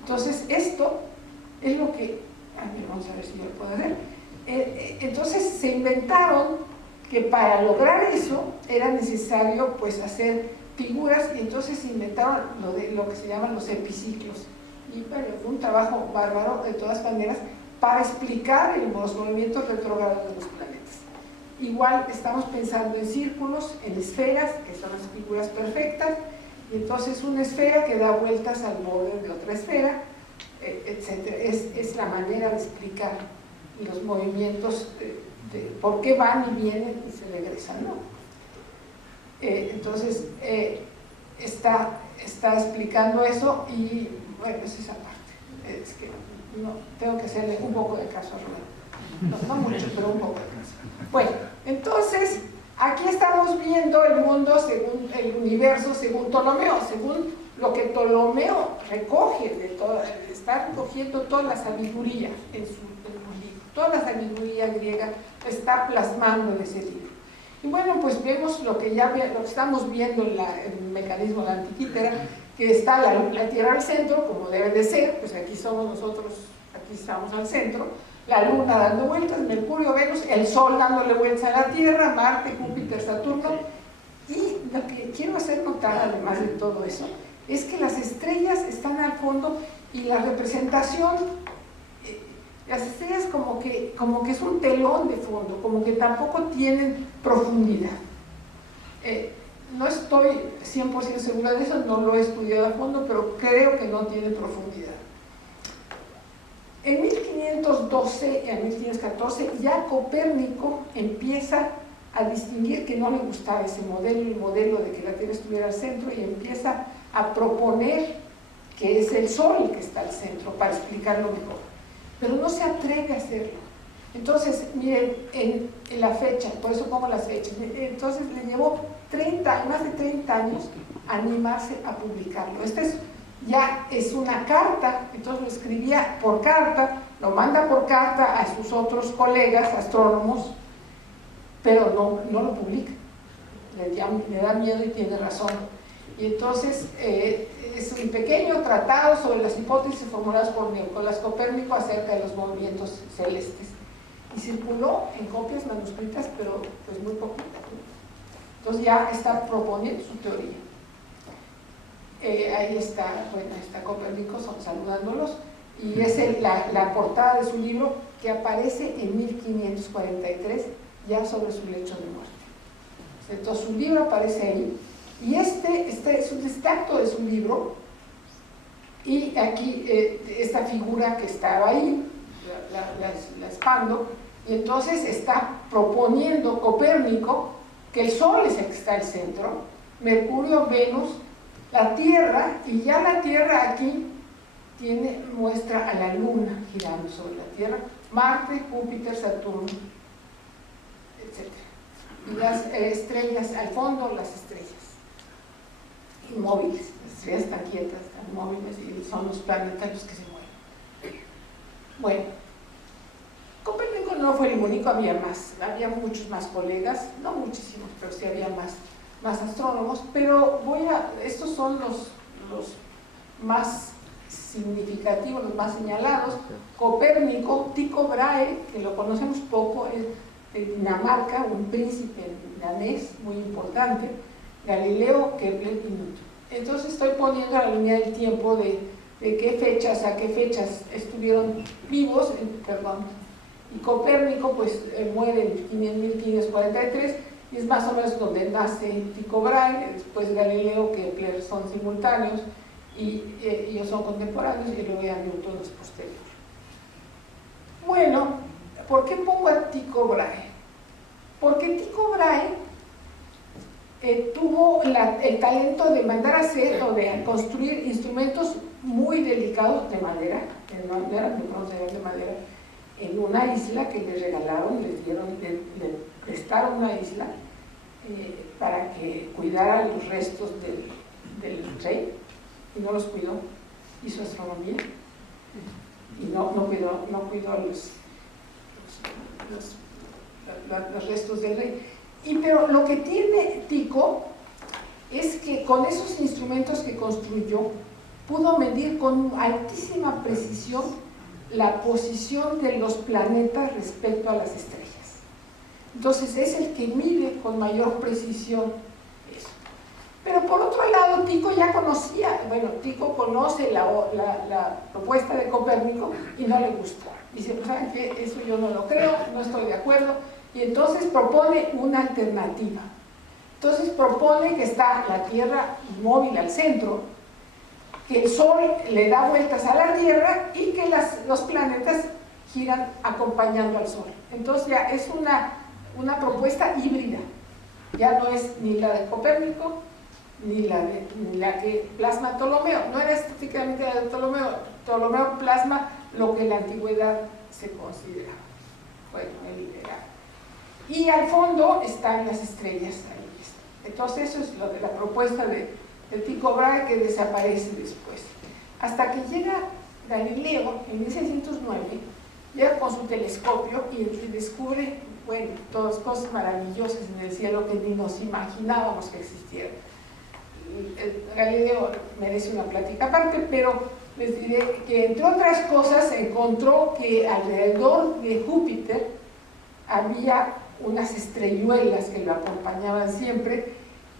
Entonces, esto es lo que, vamos a ver si yo lo puedo hacer. Entonces, se inventaron que para lograr eso era necesario pues hacer figuras, y entonces inventaron lo que se llaman los epiciclos, y bueno, fue un trabajo bárbaro de todas maneras para explicar los movimientos retrógrados de los planetas. Igual estamos pensando en círculos, en esferas, que son las figuras perfectas, y entonces una esfera que da vueltas al borde de otra esfera, etc. Es la manera de explicar los movimientos de por qué van y vienen y se regresan, ¿no? Entonces está explicando eso, y bueno, es esa parte. Es que no, tengo que hacerle un poco de caso a Rubén, no mucho, pero un poco de caso. Bueno, entonces aquí estamos viendo el mundo según el universo, según Ptolomeo, según lo que Ptolomeo recoge de todo, está recogiendo toda la sabiduría en su libro, toda la sabiduría griega está plasmando en ese libro. Y bueno, pues vemos lo que estamos viendo en el mecanismo de la Antiquítera, que está la Tierra al centro, como debe de ser, pues aquí somos nosotros, aquí estamos al centro, la Luna dando vueltas, Mercurio, Venus, el Sol dándole vueltas a la Tierra, Marte, Júpiter, Saturno, y lo que quiero hacer notar, además de todo eso, es que las estrellas están al fondo, y la representación, las estrellas como que es un telón de fondo, como que tampoco tienen profundidad. No estoy 100% segura de eso, no lo he estudiado a fondo, pero creo que no tiene profundidad. En 1512 y en 1514 ya Copérnico empieza a distinguir que no le gustaba ese modelo, el modelo de que la Tierra estuviera al centro, y empieza a proponer que es el Sol el que está al centro, para explicarlo mejor. Pero no se atreve a hacerlo. Entonces, miren, en la fecha, por eso pongo las fechas, entonces le llevó más de 30 años animarse a publicarlo. Ya es una carta, entonces lo escribía por carta, lo manda por carta a sus otros colegas astrónomos, pero no lo publica. Le da miedo y tiene razón. Y entonces es un pequeño tratado sobre las hipótesis formuladas por Nicolás Copérnico acerca de los movimientos celestes. Y circuló en copias manuscritas, pero pues muy poquitas, ¿no? Entonces ya está proponiendo su teoría. Ahí está, bueno, está Copérnico saludándolos, y es la portada de su libro, que aparece en 1543, ya sobre su lecho de muerte. Entonces su libro aparece ahí, y este es un extracto de su libro, y aquí esta figura que estaba ahí, la expando, y entonces está proponiendo Copérnico que el Sol es el que está al centro, Mercurio, Venus, la Tierra, y ya la Tierra aquí muestra a la Luna girando sobre la Tierra, Marte, Júpiter, Saturno, etc. Y las estrellas, al fondo las estrellas inmóviles, las estrellas están quietas, están móviles, y son los planetas los que se mueven. Bueno, Copérnico no fue el único, había muchos más colegas, no muchísimos, pero sí había más astrónomos, pero estos son los más significativos, los más señalados. Copérnico, Tycho Brahe, que lo conocemos poco, es de Dinamarca, un príncipe danés muy importante, Galileo, Kepler y Newton. Entonces estoy poniendo la línea del tiempo de qué fechas a qué fechas estuvieron vivos, y Copérnico pues muere en 1543, y es más o menos donde nace Tycho Brahe. Después Galileo, Kepler son simultáneos, y ellos son contemporáneos, y luego ya Newton es posterior. Bueno, ¿por qué pongo a Tycho Brahe? Porque Tycho Brahe tuvo el talento de mandar a hacer o de construir instrumentos muy delicados de madera, no eran de madera, en una isla que le regalaron, le prestaron una isla para que cuidara los restos del rey, y no los cuidó, hizo astronomía, y no cuidó los restos del rey. Pero lo que tiene Tycho es que con esos instrumentos que construyó pudo medir con altísima precisión la posición de los planetas respecto a las estrellas. Entonces es el que mide con mayor precisión eso. Pero por otro lado, Tycho ya conocía, Tycho conoce la propuesta de Copérnico y no le gusta. Dice, pues, ¿saben qué? Eso yo no lo creo, no estoy de acuerdo. Y entonces propone una alternativa. Entonces propone que está la Tierra inmóvil al centro, que el Sol le da vueltas a la Tierra y que los planetas giran acompañando al Sol. Entonces ya es una propuesta híbrida. Ya no es ni la de Copérnico ni la que plasma Ptolomeo. No era estéticamente la de Ptolomeo. Ptolomeo plasma lo que en la antigüedad se consideraba. Bueno, y al fondo están las estrellas. Ahí está. Entonces eso es lo de la propuesta de Tycho Brahe, que desaparece después. Hasta que llega Galileo en 1609, llega con su telescopio y descubre, todas cosas maravillosas en el cielo que ni nos imaginábamos que existieran. Galileo merece una plática aparte, pero les diré que entre otras cosas encontró que alrededor de Júpiter había unas estrelluelas que lo acompañaban siempre,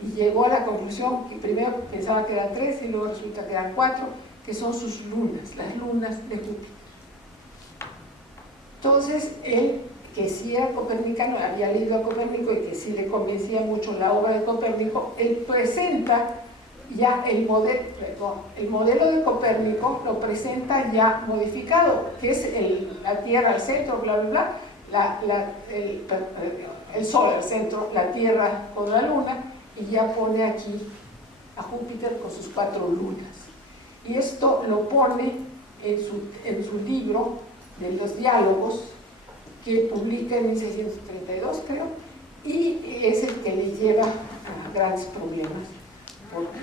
y llegó a la conclusión que primero pensaba que eran 3 y luego resulta que eran 4, que son sus lunas, las lunas de Júpiter. Entonces él, que sí era copernicano, había leído a Copérnico y que sí le convencía mucho la obra de Copérnico, él presenta ya el modelo de Copérnico, lo presenta ya modificado, que es la Tierra al centro, bla, bla, bla, el Sol al centro, la Tierra con la Luna, y ya pone aquí a Júpiter con sus 4 lunas. Y esto lo pone en su libro de los diálogos, que publica en 1632, creo, y es el que le lleva a grandes problemas, porque,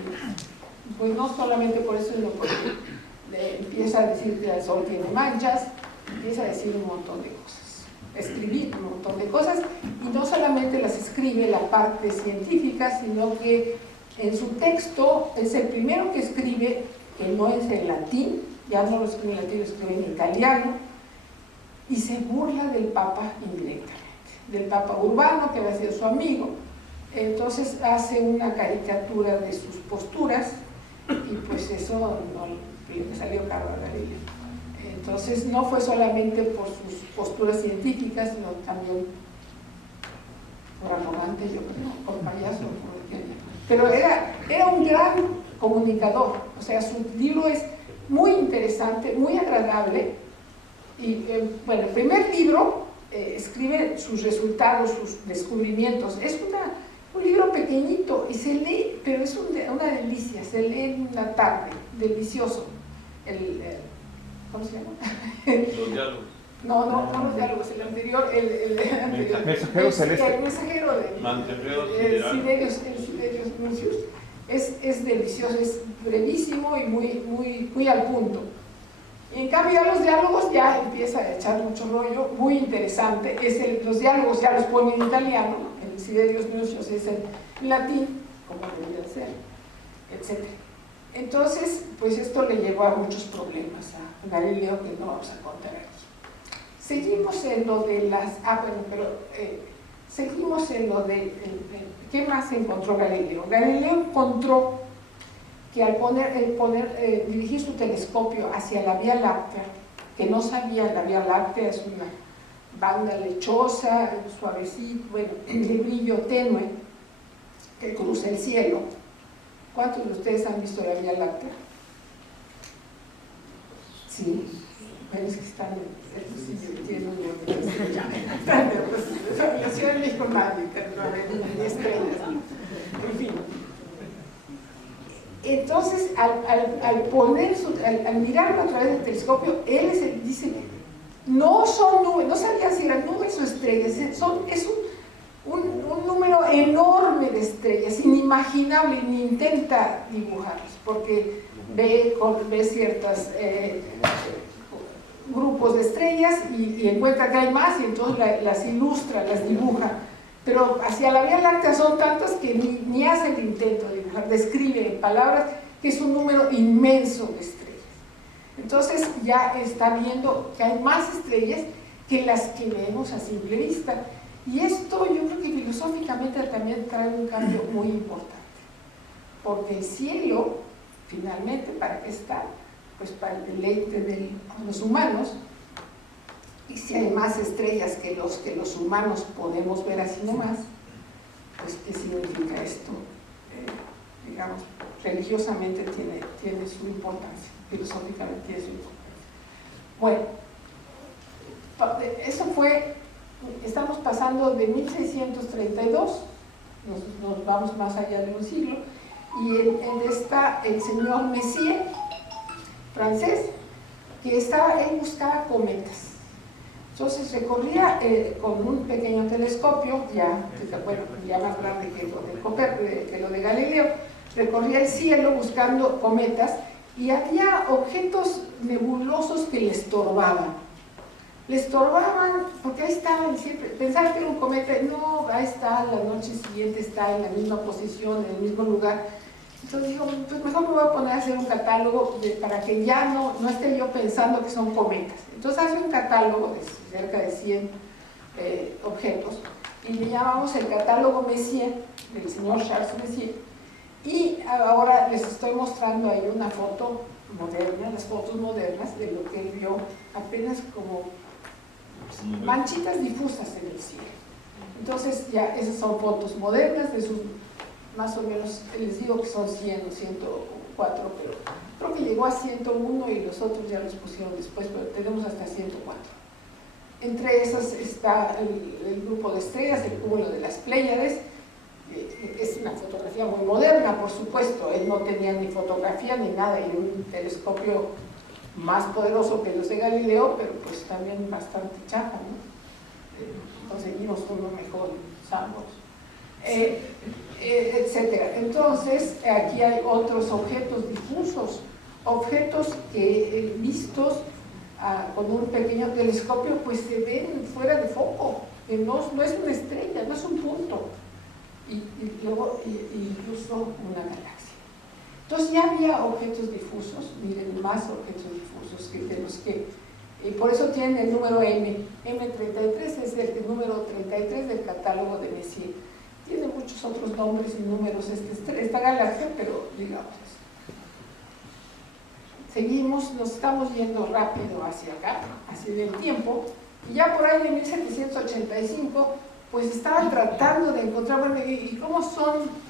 pues no solamente por eso, sino porque empieza a decir que el Sol tiene manchas, empieza a decir un montón de cosas, escribir un montón de cosas, y no solamente las escribe la parte científica, sino que en su texto es el primero que escribe, que no es en latín, ya no lo escribe en latín, lo escribe en italiano, y se burla del Papa indirectamente, del Papa Urbano, que había sido su amigo. Entonces hace una caricatura de sus posturas, y pues eso no le salió caro a Galileo. Entonces no fue solamente por sus posturas científicas, sino también por arrogante, yo creo, por payaso, pero era un gran comunicador. O sea, su libro es muy interesante, muy agradable. Y bueno, el primer libro escribe sus resultados, sus descubrimientos. Es un libro pequeñito y se lee, pero es una delicia, se lee en una tarde, delicioso. ¿Cómo se llama? Los diálogos. No los diálogos, el anterior, el Mensajero Celeste. El mensajero de Siderius Nuncius es delicioso, es brevísimo y muy al punto. Y en cambio ya los diálogos ya empieza a echar mucho rollo, muy interesante. Los diálogos ya los pone en italiano, el Siderius Nuncius es en latín, como debería ser, etc. Entonces, pues esto le llevó a muchos problemas a Galileo, que no vamos a contar aquí. Seguimos en lo de seguimos en lo de ¿qué más encontró Galileo? Galileo encontró que al dirigir su telescopio hacia la Vía Láctea, que no sabía, la Vía Láctea es una banda lechosa, suavecita, bueno, de brillo tenue, que cruza el cielo. ¿Cuántos de ustedes han visto la Vía Láctea? Sí, pero es que están en la Ciudad de México nadie, ni estrellas, en fin. Entonces, al mirarlo a través del telescopio, él dice, no son nubes, no sabía si eran nubes o estrellas, es un número enorme de estrellas, inimaginable, ni intenta dibujarlas, porque ve ciertos grupos de estrellas y encuentra que hay más, y entonces las ilustra, las dibuja. Pero hacia la Vía Láctea son tantas que ni hace el intento de dibujar, describe en palabras que es un número inmenso de estrellas. Entonces ya está viendo que hay más estrellas que las que vemos a simple vista. Y esto yo creo que filosóficamente también trae un cambio muy importante. Porque el cielo, finalmente, ¿para qué está? Pues para el deleite de los humanos. Y si hay más estrellas que los humanos podemos ver así nomás, pues ¿qué significa esto? Digamos, religiosamente tiene su importancia, filosóficamente tiene su importancia. Bueno, eso fue, estamos pasando de 1632, nos vamos más allá de un siglo, y está el señor Messier, francés, que él buscaba cometas. Entonces recorría con un pequeño telescopio, ya más grande que lo de Galileo, recorría el cielo buscando cometas, y había objetos nebulosos que le estorbaban. Le estorbaban porque ahí estaban siempre, pensaban que era un cometa, no, ahí está, la noche siguiente está en la misma posición, en el mismo lugar. Entonces dijo, pues mejor me voy a poner a hacer un catálogo para que ya no esté yo pensando que son cometas. Entonces hace un catálogo de cerca de 100 objetos, y le llamamos el catálogo Messier, del señor Charles Messier. Y ahora les estoy mostrando ahí una foto moderna, las fotos modernas de lo que él vio, apenas como manchitas difusas en el cielo. Entonces ya esas son fotos modernas de sus, más o menos, les digo que son 100 o 104, pero creo que llegó a 101 y los otros ya los pusieron después, pero tenemos hasta 104. Entre esas está el grupo de estrellas, el cúmulo de las Pléyades. Es una fotografía muy moderna, por supuesto. Él no tenía ni fotografía ni nada, y un telescopio más poderoso que los de Galileo, pero pues también bastante chafa, ¿no? Conseguimos uno mejor, ambos, etcétera. Entonces, aquí hay otros objetos difusos, objetos que vistos con un pequeño telescopio, pues se ven fuera de foco, que no es una estrella, no es un punto, y luego incluso una galaxia. Entonces ya había objetos difusos, miren, más objetos difusos de los que, y por eso tienen el número M. M33 es el número 33 del catálogo de Messier. Tiene muchos otros nombres y números esta galaxia, pero digamos eso. Seguimos, nos estamos yendo rápido hacia acá, hacia el tiempo, y ya por ahí de 1785, pues estaban tratando de encontrar, bueno, ¿y cómo están?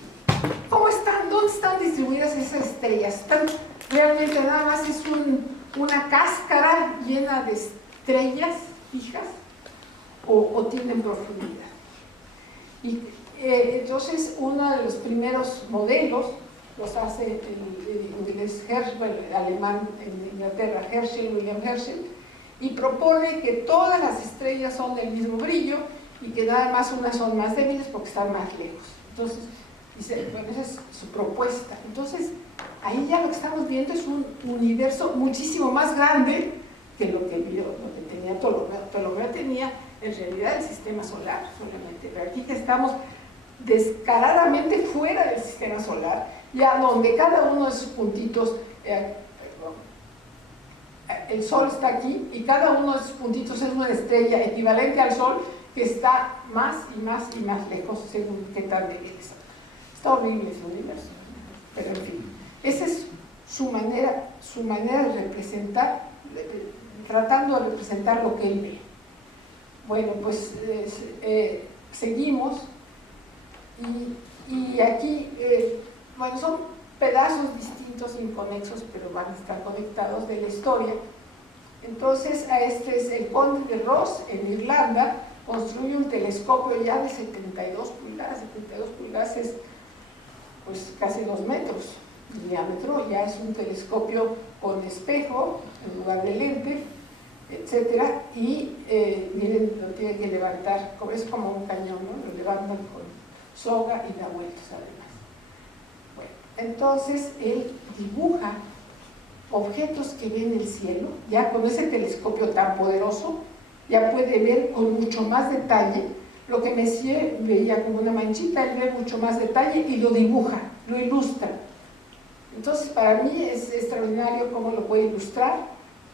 ¿Dónde están distribuidas esas estrellas? ¿Están realmente nada más es una cáscara llena de estrellas fijas o tienen profundidad? Y entonces uno de los primeros modelos los hace el inglés Herschel, el alemán en Inglaterra, William Herschel, y propone que todas las estrellas son del mismo brillo y que nada más unas son más débiles porque están más lejos. Entonces, dice, bueno, esa es su propuesta. Entonces, ahí ya lo que estamos viendo es un universo muchísimo más grande que lo que tenía Ptolomeo. Ptolomeo tenía en realidad el sistema solar solamente, pero aquí que estamos descaradamente fuera del sistema solar, ya donde cada uno de sus puntitos, el Sol está aquí y cada uno de sus puntitos es una estrella equivalente al Sol que está más y más y más lejos según qué tan débil está. Está horrible ese universo, pero en fin, esa es su manera de representar, tratando de representar lo que él ve. Bueno, pues seguimos y aquí, bueno, son pedazos distintos, inconexos, pero van a estar conectados de la historia. Entonces, este es el conde de Ross en Irlanda, construye un telescopio ya de 72 pulgadas, 72 pulgadas es pues casi 2 metros de diámetro, ya es un telescopio con espejo en lugar de lente, etcétera, y miren, lo tiene que levantar, es como un cañón, ¿no? Lo levantan con soga y da vueltas además. Bueno, entonces él dibuja objetos que ve en el cielo, ya con ese telescopio tan poderoso, ya puede ver con mucho más detalle lo que Messier veía como una manchita, él ve mucho más detalle y lo dibuja, lo ilustra. Entonces para mí es extraordinario cómo lo puede ilustrar,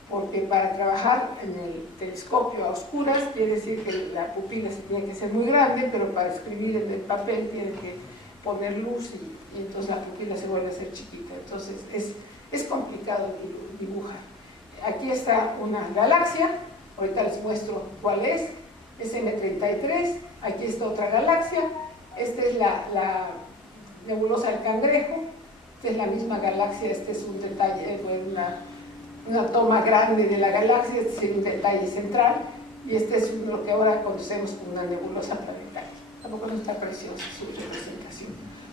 porque para trabajar en el telescopio a oscuras quiere decir que la pupila se tiene que ser muy grande, pero para escribir en el papel tiene que poner luz y entonces la pupila se vuelve a ser chiquita. Entonces es complicado dibujar. Aquí está una galaxia, ahorita les muestro cuál es M33, aquí está otra galaxia, esta es la nebulosa del Cangrejo, esta es la misma galaxia, este es un detalle, una toma grande de la galaxia, este es un detalle central, y este es lo que ahora conocemos como una nebulosa planetaria. Tampoco no está preciosa su representación.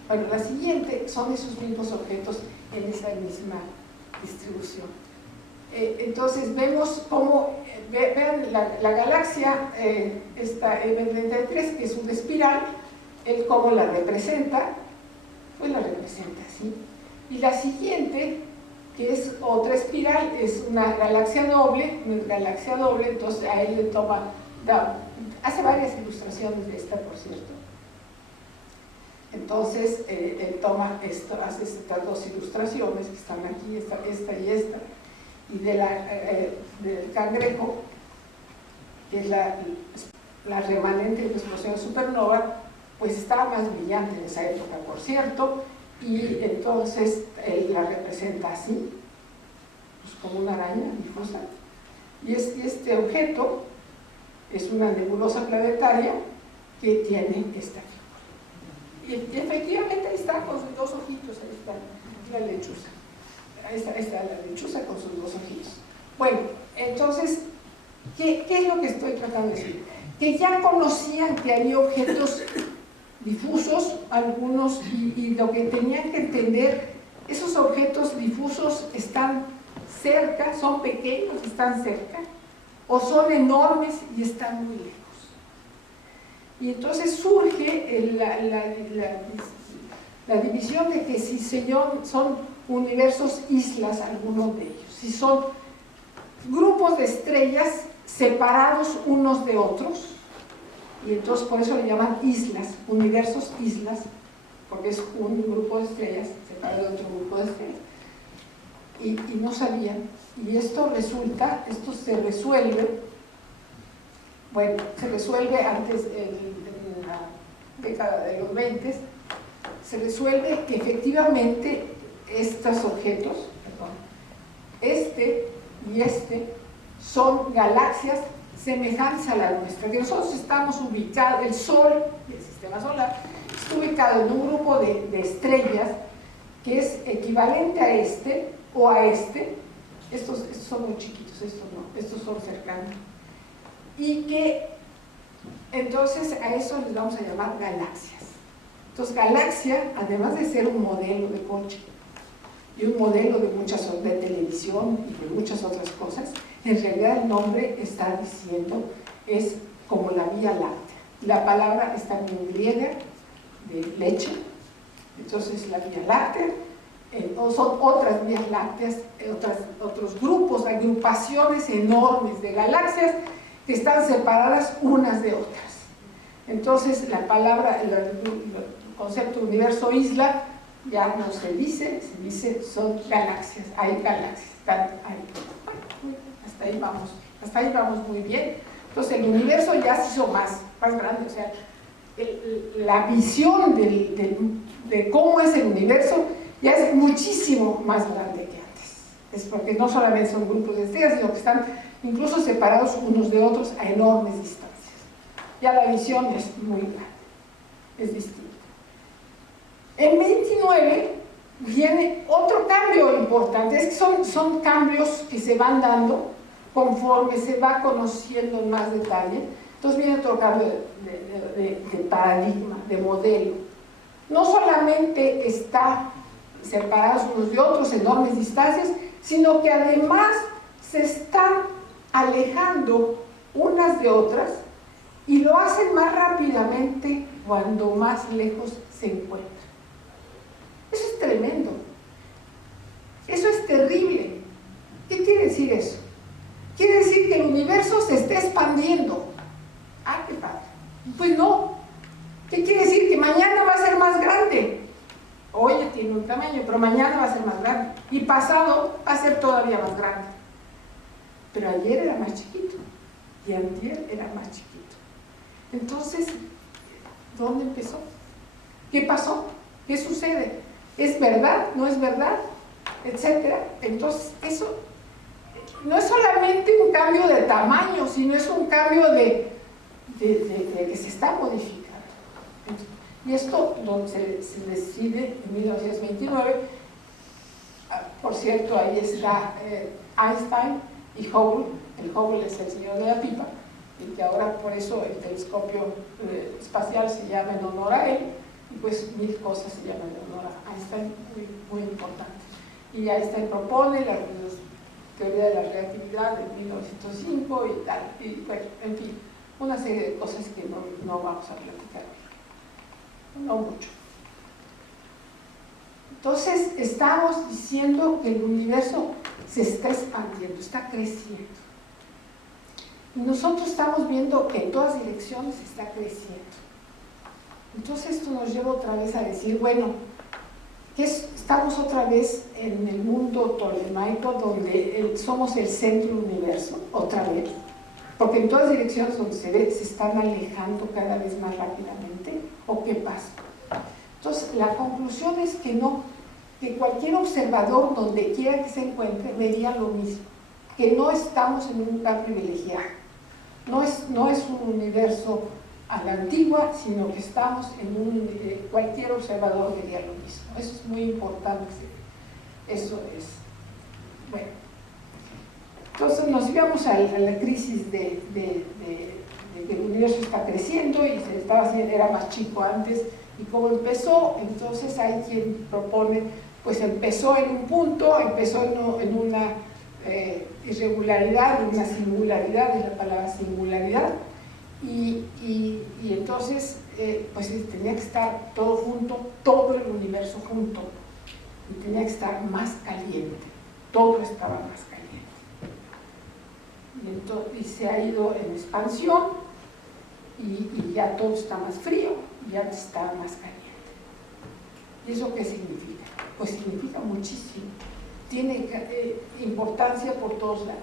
Bueno, la siguiente son esos mismos objetos en esa misma distribución. Entonces vemos cómo, vean la galaxia, esta M33, que es una espiral, él cómo la representa, pues la representa así. Y la siguiente, que es otra espiral, es una galaxia doble, entonces a él le toma, hace varias ilustraciones de esta, por cierto. Entonces él toma esto, hace estas dos ilustraciones que están aquí, esta y esta, y del Cangrejo, que es la remanente de la explosión de supernova, pues estaba más brillante en esa época, por cierto, y entonces él la representa así, pues como una araña difusa, y este objeto es una nebulosa planetaria que tiene esta figura. Y efectivamente ahí está con sus dos ojitos, ahí está la lechuza. Ahí está la lechuza con sus dos ojitos. Bueno, entonces, ¿qué ¿Qué es lo que estoy tratando de decir? Que ya conocían que había objetos difusos, algunos, y lo que tenían que entender, esos objetos difusos están cerca, son pequeños, están cerca, o son enormes y están muy lejos. Y entonces surge la división de que si son universos islas, algunos de ellos, si son grupos de estrellas separados unos de otros, y entonces por eso le llaman islas, universos islas, porque es un grupo de estrellas separado de otro grupo de estrellas, y no sabían, y esto se resuelve, bueno, se resuelve antes, en la década de los 20, se resuelve que efectivamente estos objetos, este y este, son galaxias semejantes a la nuestra, que nosotros estamos ubicados, el Sol del sistema solar está ubicado en un grupo de estrellas que es equivalente a este o a este. Estos son muy chiquitos, estos no, estos son cercanos, y que entonces a eso les vamos a llamar galaxias. Entonces galaxia, además de ser un modelo de coche y un modelo de televisión y de muchas otras cosas, en realidad el nombre está diciendo, es como la Vía Láctea. La palabra está en griega, de leche, entonces la Vía Láctea, o son otras vías lácteas, otros grupos, agrupaciones enormes de galaxias que están separadas unas de otras. Entonces la palabra, el concepto universo isla ya no se dice son galaxias, hay galaxias, están ahí. Hasta ahí vamos muy bien. Entonces el universo ya se hizo más grande, o sea, la visión de cómo es el universo ya es muchísimo más grande que antes. Es porque no solamente son grupos de estrellas, sino que están incluso separados unos de otros a enormes distancias. Ya la visión es muy grande, es distinta. En 29 viene otro cambio importante, es que son cambios que se van dando conforme se va conociendo en más detalle. Entonces viene otro cambio de paradigma, de modelo. No solamente está separados unos de otros, enormes distancias, sino que además se están alejando unas de otras y lo hacen más rápidamente cuando más lejos se encuentran. Eso es tremendo. Eso es terrible. ¿Qué quiere decir eso? Quiere decir que el universo se está expandiendo. ¡Ah, qué padre! Pues no. ¿Qué quiere decir? Que mañana va a ser más grande. Hoy ya tiene un tamaño, pero mañana va a ser más grande. Y pasado va a ser todavía más grande. Pero ayer era más chiquito. Y antier era más chiquito. Entonces, ¿dónde empezó? ¿Qué pasó? ¿Qué sucede? ¿Es verdad? ¿No es verdad? Etcétera. Entonces, eso no es solamente un cambio de tamaño, sino es un cambio de que se está modificando. Y esto se decide en 1929. Por cierto, ahí está Einstein y Hubble. El Hubble es el señor de la pipa, y que ahora por eso el telescopio espacial se llama en honor a él, y pues mil cosas se llaman en honor a Einstein, muy importante. Y Einstein propone la teoría de la relatividad de 1905 y tal, y bueno, en fin, una serie de cosas que no vamos a platicar, no mucho. Entonces estamos diciendo que el universo se está expandiendo, está creciendo. Y nosotros estamos viendo que en todas direcciones está creciendo. Entonces esto nos lleva otra vez a decir, bueno, estamos otra vez en el mundo tolemaico donde somos el centro del universo, otra vez, porque en todas direcciones donde se ve se están alejando cada vez más rápidamente, ¿o qué pasa? Entonces la conclusión es que no, que cualquier observador donde quiera que se encuentre vería lo mismo, que no estamos en un lugar privilegiado, no es un universo a la antigua, sino que estamos en cualquier observador vería lo mismo. Eso es muy importante. Eso es. Bueno. Entonces nos íbamos a la crisis de que el universo está creciendo y se estaba haciendo, era más chico antes, y cómo empezó. Entonces hay quien propone, pues empezó en un punto, empezó en una irregularidad, en una singularidad, es la palabra singularidad, y entonces pues tenía que estar todo junto, todo el universo junto, y tenía que estar más caliente, todo estaba más caliente. Y se ha ido en expansión, y ya todo está más frío, y ya está más caliente. ¿Y eso qué significa? Pues significa muchísimo. Tiene importancia por todos lados.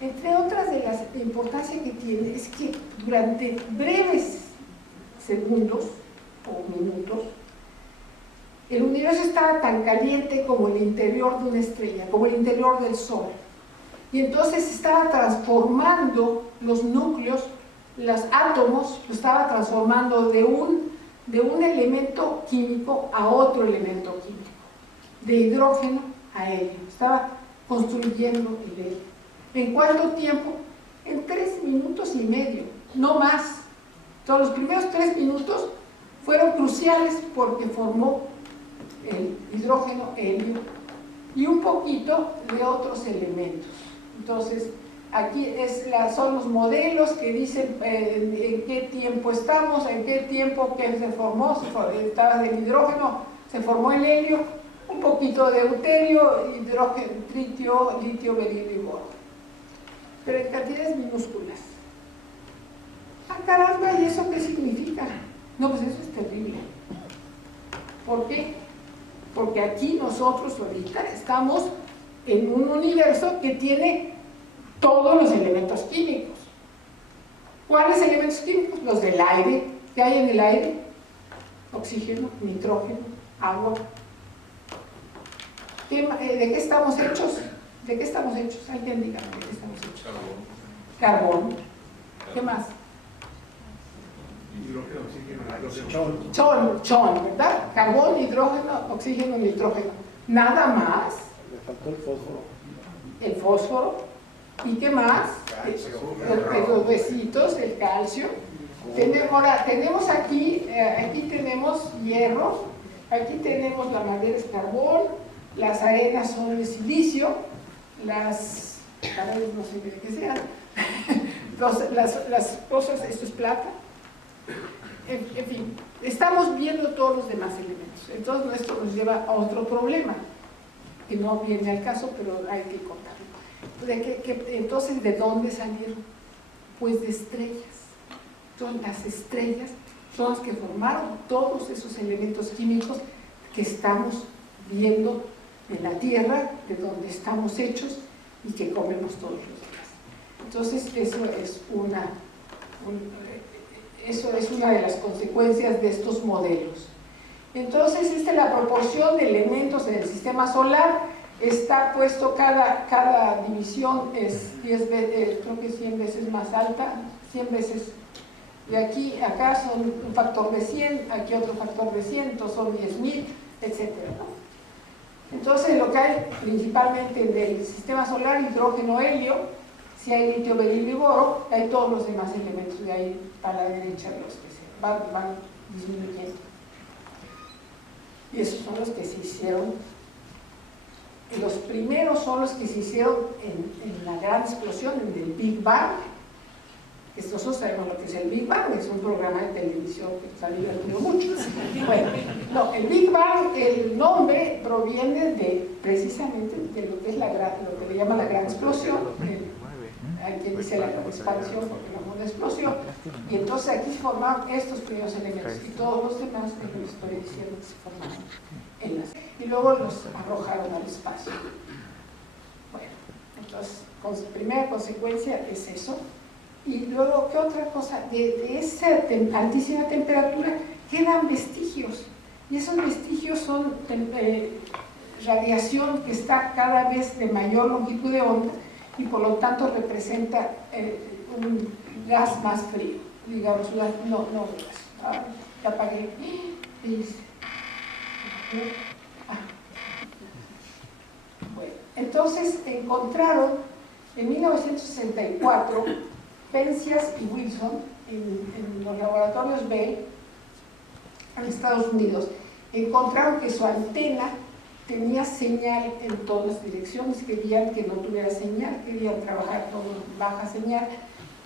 Entre otras de las importancias que tiene es que durante breves segundos o minutos, el universo estaba tan caliente como el interior de una estrella, como el interior del Sol. Y entonces estaba transformando los núcleos, los átomos, lo estaba transformando de un elemento químico a otro elemento químico, de hidrógeno a helio. Estaba construyendo el helio. ¿En cuánto tiempo? En 3 minutos y medio, no más. Entonces, los primeros 3 minutos fueron cruciales porque formó el hidrógeno, helio y un poquito de otros elementos. Entonces, aquí son los modelos que dicen en qué tiempo estamos, en qué tiempo que se formó, estaba del hidrógeno, se formó el helio, un poquito de deuterio, hidrógeno, tritio, litio, berilio y boro, pero en cantidades minúsculas. ¡Ah, caramba! ¿Y eso qué significa? No, pues eso es terrible. ¿Por qué? Porque aquí nosotros ahorita estamos en un universo que tiene todos los elementos químicos. ¿Cuáles elementos químicos? Los del aire. ¿Qué hay en el aire? Oxígeno, nitrógeno, agua. ¿De qué estamos hechos? ¿De qué estamos hechos? Alguien diga de qué estamos hechos. Carbón. ¿Qué más? Hidrógeno, oxígeno, Chon, ¿verdad? Carbón, hidrógeno, oxígeno, nitrógeno. Nada más. Le faltó el fósforo. El fósforo. ¿Y qué más? Los huesitos, el calcio. Ahora, tenemos aquí tenemos hierro, aquí tenemos la madera es carbón, las arenas son de silicio, las paredes no sé de qué sean, las cosas, esto es plata. En fin, estamos viendo todos los demás elementos. Entonces esto nos lleva a otro problema, que no viene al caso, pero hay que contarlo. Entonces, ¿de dónde salieron? Pues de estrellas. Entonces, las estrellas son las que formaron todos esos elementos químicos que estamos viendo en la Tierra, de donde estamos hechos y que comemos todos los días. Entonces, eso es una de las consecuencias de estos modelos. Entonces, esta es la proporción de elementos en el sistema solar. Está puesto cada división es 10 veces, creo que 100 veces más alta, 100 veces. Y acá son un factor de 100, aquí otro factor de 100, entonces son 10.000, etc., ¿no? Entonces, lo que hay principalmente del sistema solar, hidrógeno, helio, si hay litio, berilio y boro, hay todos los demás elementos de ahí para la derecha, los que se van disminuyendo. Y esos son los que se hicieron. Los primeros son los que se hicieron en la gran explosión, en el Big Bang. Nosotros sabemos lo que es el Big Bang, es un programa de televisión que nos ha divertido mucho. Bueno, no, el Big Bang, el nombre proviene precisamente de lo que es lo que le llama la gran explosión. Hay quien dice la expansión porque no fue una explosión. Y entonces aquí se formaron estos primeros elementos y todos los demás que les estoy diciendo que se formaron en las. Y luego los arrojaron al espacio. Bueno, entonces, primera consecuencia es eso. Y luego, ¿qué otra cosa? De esa altísima temperatura quedan vestigios. Y esos vestigios son radiación que está cada vez de mayor longitud de onda y por lo tanto representa un gas más frío. Digamos, no gas. Ya apagué. Bueno, entonces encontraron En 1964, Penzias y Wilson, en los laboratorios Bell, en Estados Unidos, encontraron que su antena tenía señal en todas direcciones, querían que no tuviera señal, querían trabajar con baja señal,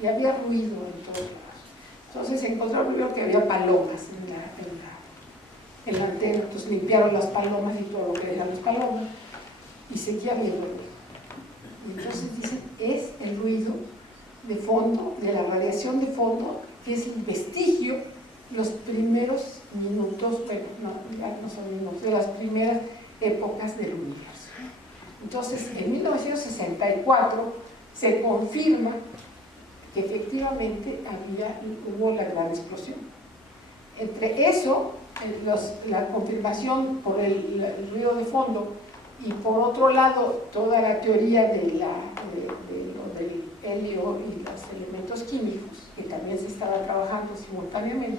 y había ruido en todos lados. Entonces encontraron primero que había palomas en la antena, entonces limpiaron las palomas y todo lo que eran las palomas, y seguía habiendo ruido. Y entonces dicen, es el ruido de fondo, de la radiación de fondo, que es el vestigio, los primeros minutos, pero no, ya no son minutos, de las primeras épocas del universo. Entonces, en 1964 se confirma que efectivamente hubo la gran explosión. Entre eso, la confirmación por el ruido de fondo y por otro lado toda la teoría de lo del helio y los elementos químicos, que también se estaba trabajando simultáneamente,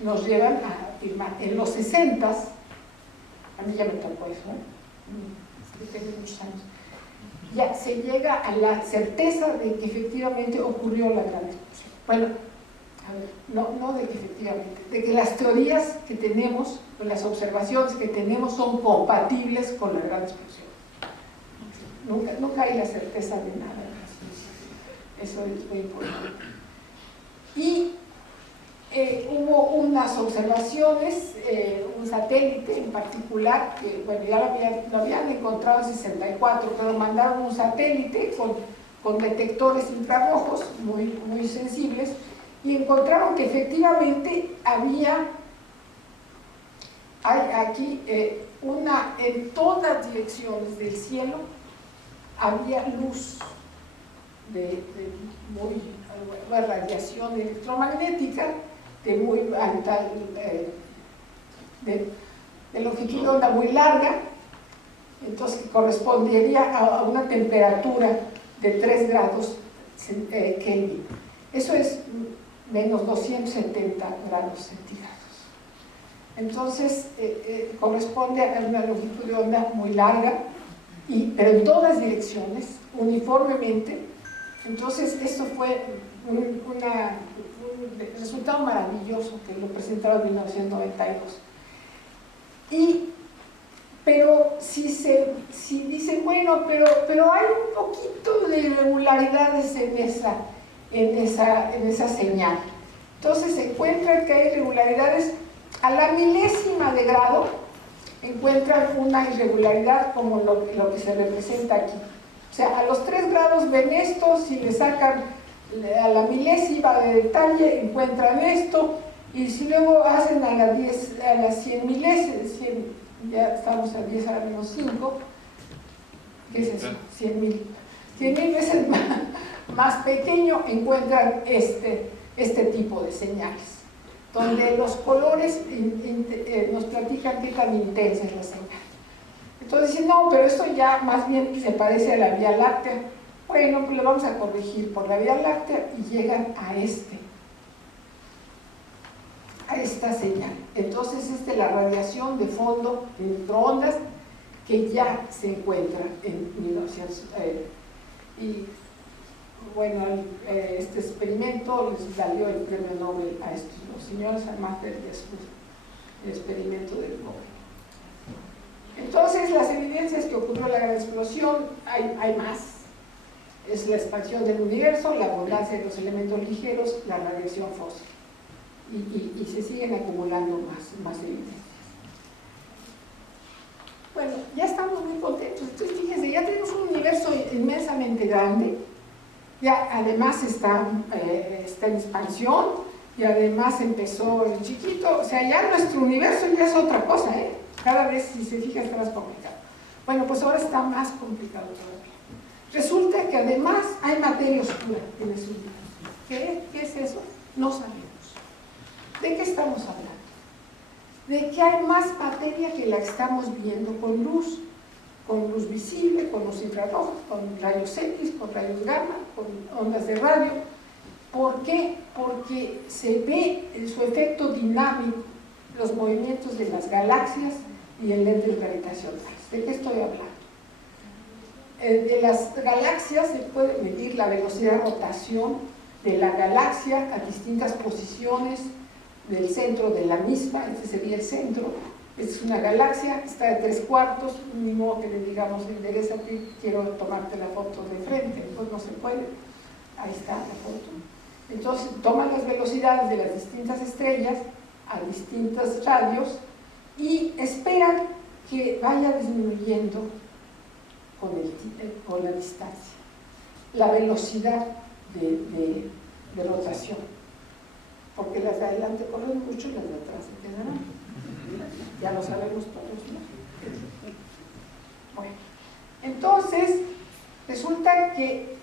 nos llevan a afirmar en los 60s, a mí ya me tocó eso, tengo muchos años, ya se llega a la certeza de que efectivamente ocurrió la gran explosión. Bueno, a ver, no de que efectivamente, de que las teorías que tenemos, las observaciones que tenemos son compatibles con la gran explosión. Nunca hay la certeza de nada. Eso es muy importante. Y hubo unas observaciones, un satélite en particular, que bueno, ya lo habían encontrado en 64, pero mandaron un satélite con detectores infrarrojos muy sensibles, y encontraron que efectivamente hay aquí en todas direcciones del cielo había luz de radiación electromagnética de muy alta, de longitud de onda muy larga, entonces que correspondería a una temperatura de 3 grados Kelvin. Eso es menos 270 grados centígrados. Entonces, corresponde a una longitud de onda muy larga, pero en todas direcciones, uniformemente. Entonces, esto fue un resultado maravilloso que lo presentaron en 1992. Pero si dicen, bueno, pero hay un poquito de irregularidades en esa señal. Entonces se encuentra que hay irregularidades a la milésima de grado, encuentran una irregularidad como lo que se representa aquí. O sea, a los 3 grados ven esto, si le sacan a la milésima de detalle encuentran esto, y si luego hacen a las 100 milésimas, ya estamos a 10 a la menos 5, ¿qué es eso? 100.000 veces más pequeño, encuentran este tipo de señales, donde los colores nos platican qué tan intensa es la señal. Entonces dicen, no, pero esto ya más bien se parece a la Vía Láctea. Bueno, pues lo vamos a corregir por la Vía Láctea y llegan a esta señal. Entonces la radiación de fondo de microondas que ya se encuentra en 1900. Y bueno, este experimento les valió el premio Nobel a estos los señores, además del experimento del Nobel. Entonces, las evidencias que ocurrió la gran explosión, hay más. Es la expansión del universo, la abundancia de los elementos ligeros, la radiación fósil. Y se siguen acumulando más evidencias. Bueno, ya estamos muy contentos. Entonces, fíjense, ya tenemos un universo inmensamente grande. Ya además está en expansión, y además empezó el chiquito. O sea, ya nuestro universo ya es otra cosa, ¿eh? Cada vez, si se fija, está más complicado. Bueno, pues ahora está más complicado todavía. Resulta que además hay materia oscura en ese universo. ¿Qué es eso? No sabemos. ¿De qué estamos hablando? De que hay más materia que la que estamos viendo con luz visible, con luz infrarroja, con rayos X, con rayos gamma, con ondas de radio. ¿Por qué? Porque se ve en su efecto dinámico los movimientos de las galaxias y el lentes gravitacionales. ¿De qué estoy hablando? de las galaxias se puede medir la velocidad de rotación de la galaxia a distintas posiciones del centro de la misma. Este sería el centro. Esta es una galaxia, está de 3/4, ni modo que le digamos, enderezate, quiero tomarte la foto de frente, pues no se puede. Ahí está la foto. Entonces toman las velocidades de las distintas estrellas a distintos radios y esperan que vaya disminuyendo con la distancia la velocidad de rotación, porque las de adelante corren mucho y las de atrás se quedarán. Ya lo sabemos todos, ¿no? Bueno, entonces resulta que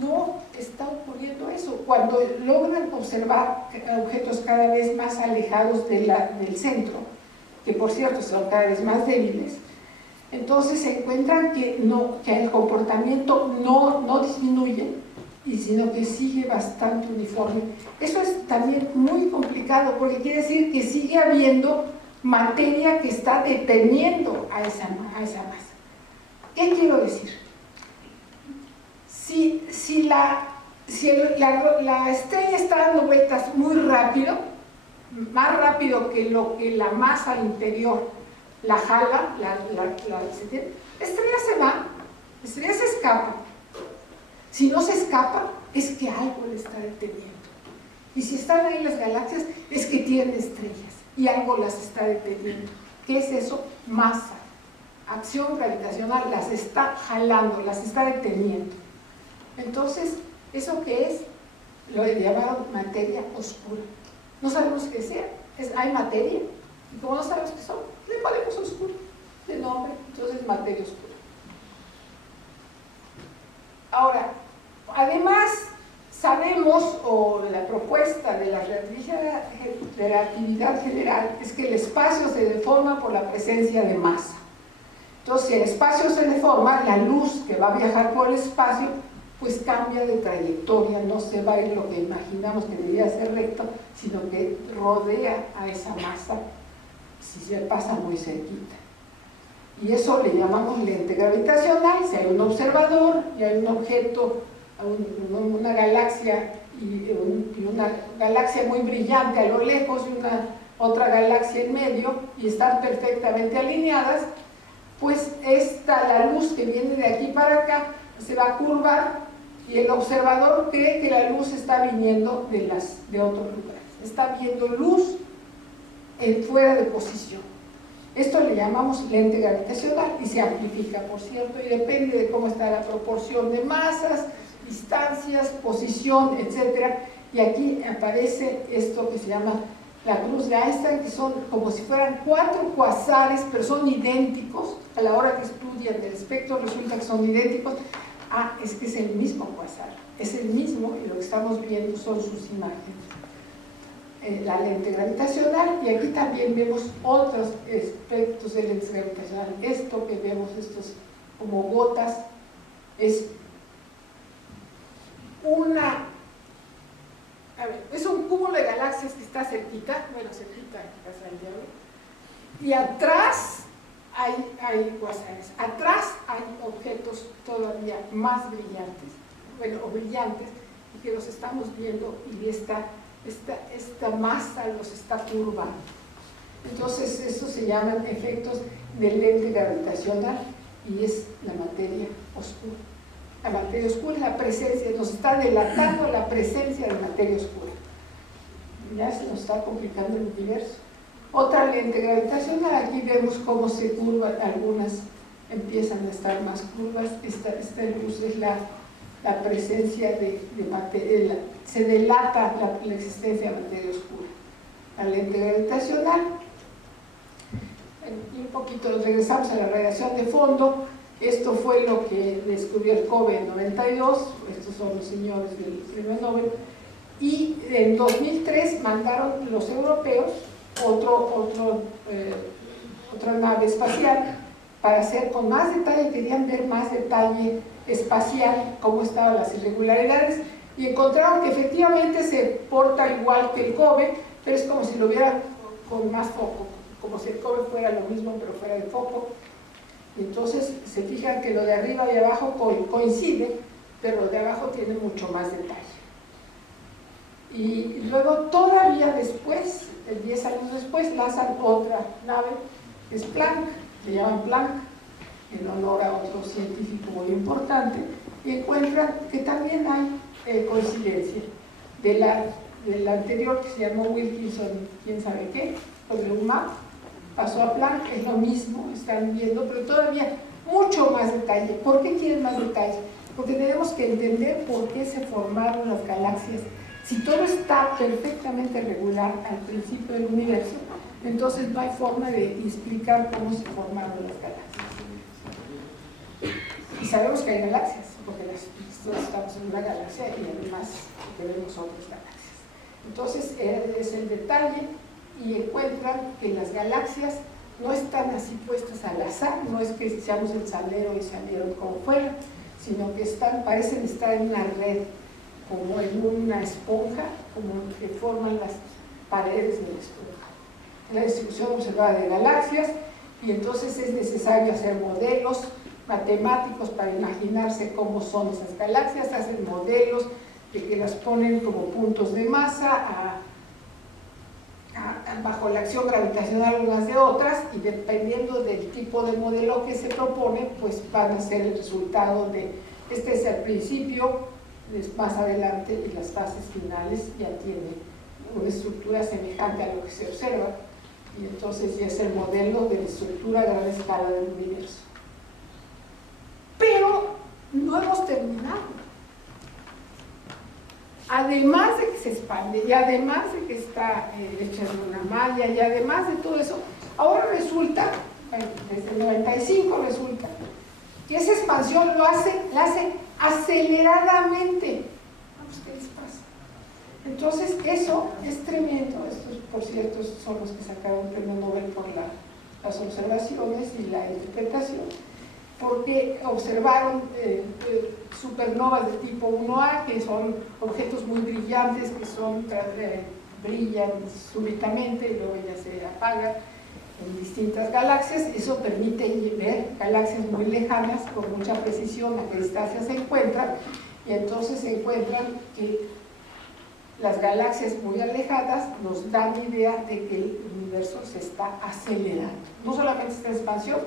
no está ocurriendo eso. Cuando logran observar objetos cada vez más alejados del centro, que por cierto son cada vez más débiles, entonces se encuentran que el comportamiento no disminuye, sino que sigue bastante uniforme. Eso es también muy complicado, porque quiere decir que sigue habiendo materia que está deteniendo a esa masa. ¿Qué quiero decir? Si la estrella está dando vueltas muy rápido, más rápido que lo que la masa interior la jala, la estrella se va, la estrella se escapa. Si no se escapa, es que algo le está deteniendo. Y si están ahí las galaxias, es que tienen estrellas y algo las está deteniendo. ¿Qué es eso? Masa. Acción gravitacional las está jalando, las está deteniendo. Entonces, ¿eso qué es? Lo llamaron materia oscura. No sabemos qué sea. Hay materia, y como no sabemos qué son, le ponemos oscura de nombre. Entonces, materia oscura. Ahora, además, sabemos, o la propuesta de la relatividad general, es que el espacio se deforma por la presencia de masa. Entonces, si el espacio se deforma, la luz que va a viajar por el espacio, pues cambia de trayectoria, no se va a ir lo que imaginamos que debería ser recto, sino que rodea a esa masa si se pasa muy cerquita. Y eso le llamamos lente gravitacional. Si hay un observador y hay un objeto, una galaxia y una galaxia muy brillante a lo lejos y otra galaxia en medio y están perfectamente alineadas, pues la luz que viene de aquí para acá se va a curvar y el observador cree que la luz está viniendo de otros lugares. Está viendo luz fuera de posición. Esto le llamamos lente gravitacional y se amplifica, por cierto, y depende de cómo está la proporción de masas, distancias, posición, etc. Y aquí aparece esto que se llama la cruz de Einstein, que son como si fueran 4 cuasares, pero son idénticos. A la hora que estudian el espectro resulta que son idénticos. Es que es el mismo cuasar, es el mismo, y lo que estamos viendo son sus imágenes. La lente gravitacional, y aquí también vemos otros aspectos de lentes gravitacional. Esto que vemos, estos como gotas, es es un cúmulo de galaxias que está cerquita, cerquita en casa del diablo, y atrás hay cuasares, atrás hay objetos todavía más brillantes, o brillantes, y que los estamos viendo, y esta masa los está curvando. Entonces, estos se llaman efectos del lente gravitacional, y es la materia oscura. La materia oscura es la presencia, nos está delatando la presencia de materia oscura. Ya se nos está complicando el universo. Otra lente gravitacional, aquí vemos cómo se curvan, algunas empiezan a estar más curvas. Esta luz es la presencia de materia, se delata la existencia de materia oscura. La lente gravitacional, y un poquito regresamos a la radiación de fondo. Esto fue lo que descubrió el COBE en 92, estos son los señores del premio Nobel, y en 2003 mandaron los europeos otra nave espacial para hacer con más detalle, querían ver más detalle espacial, cómo estaban las irregularidades, y encontraron que efectivamente se porta igual que el COBE, pero es como si lo viera con más foco, como si el COBE fuera lo mismo pero fuera de foco. Y entonces se fijan que lo de arriba y abajo coincide, pero lo de abajo tiene mucho más detalle. Y luego todavía después, 10 años después, lanzan otra nave, que es Planck, le llaman Planck, en honor a otro científico muy importante, y encuentran que también hay coincidencia del anterior, que se llamó Wilkinson, quién sabe qué, WMAP, pasó a Planck, es lo mismo, están viendo, pero todavía mucho más detalle. ¿Por qué quieren más detalle? Porque tenemos que entender por qué se formaron las galaxias. Si todo está perfectamente regular al principio del universo, entonces no hay forma de explicar cómo se formaron las galaxias. Y sabemos que hay galaxias, porque nosotros estamos en una galaxia y además tenemos otras galaxias. Entonces es el detalle, y encuentran que las galaxias no están así puestas al azar, no es que seamos el salero y salieron como fuera, sino que parecen estar en una red, como en una esponja, como que forman las paredes de la esponja. La distribución observada de galaxias, y entonces es necesario hacer modelos matemáticos para imaginarse cómo son esas galaxias, hacen modelos de que las ponen como puntos de masa bajo la acción gravitacional unas de otras, y dependiendo del tipo de modelo que se propone, pues van a ser el resultado de, este es el principio, más adelante, y las fases finales ya tienen una estructura semejante a lo que se observa, y entonces ya es el modelo de la estructura a gran escala del universo. Pero no hemos terminado. Además de que se expande, y además de que está hecha en una malla, y además de todo eso, ahora resulta, desde el 95 resulta, que esa expansión la hace aceleradamente. Vamos, ¿qué les pasa? Entonces, eso es tremendo. Estos, por cierto, son los que sacaron el premio Nobel por las observaciones y la interpretación, porque observaron supernovas de tipo 1A, que son objetos muy brillantes, que brillan súbitamente y luego ya se apagan en distintas galaxias. Eso permite ver galaxias muy lejanas con mucha precisión a qué distancia se encuentran, y entonces se encuentran que las galaxias muy alejadas nos dan idea de que el universo se está acelerando. No solamente está en expansión,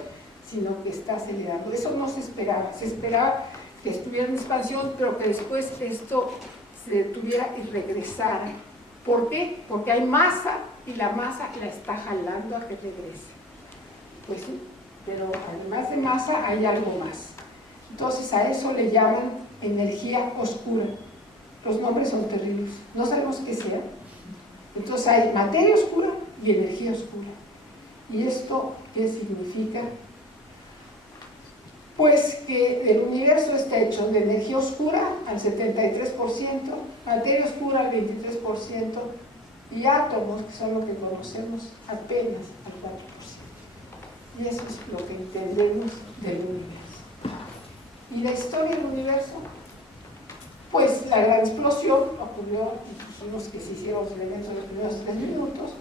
sino que está acelerando. Eso no se esperaba. Se esperaba que estuviera en expansión, pero que después esto se detuviera y regresara. ¿Por qué? Porque hay masa, y la masa la está jalando a que regrese. Pues sí, pero además de masa hay algo más. Entonces a eso le llaman energía oscura. Los nombres son terribles, no sabemos qué sea. Entonces hay materia oscura y energía oscura. ¿Y esto qué significa? Pues que el universo está hecho de energía oscura al 73%, materia oscura al 23%, y átomos, que son lo que conocemos, apenas al 4%. Y eso es lo que entendemos del universo. ¿Y la historia del universo? Pues la gran explosión ocurrió, y dijimos que se hicieron los elementos en los primeros 3 minutos.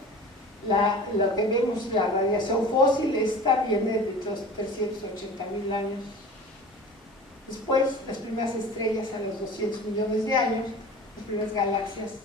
Lo que vemos, la radiación fósil, esta viene de los 380.000 años. Después, las primeras estrellas a los 200 millones de años, las primeras galaxias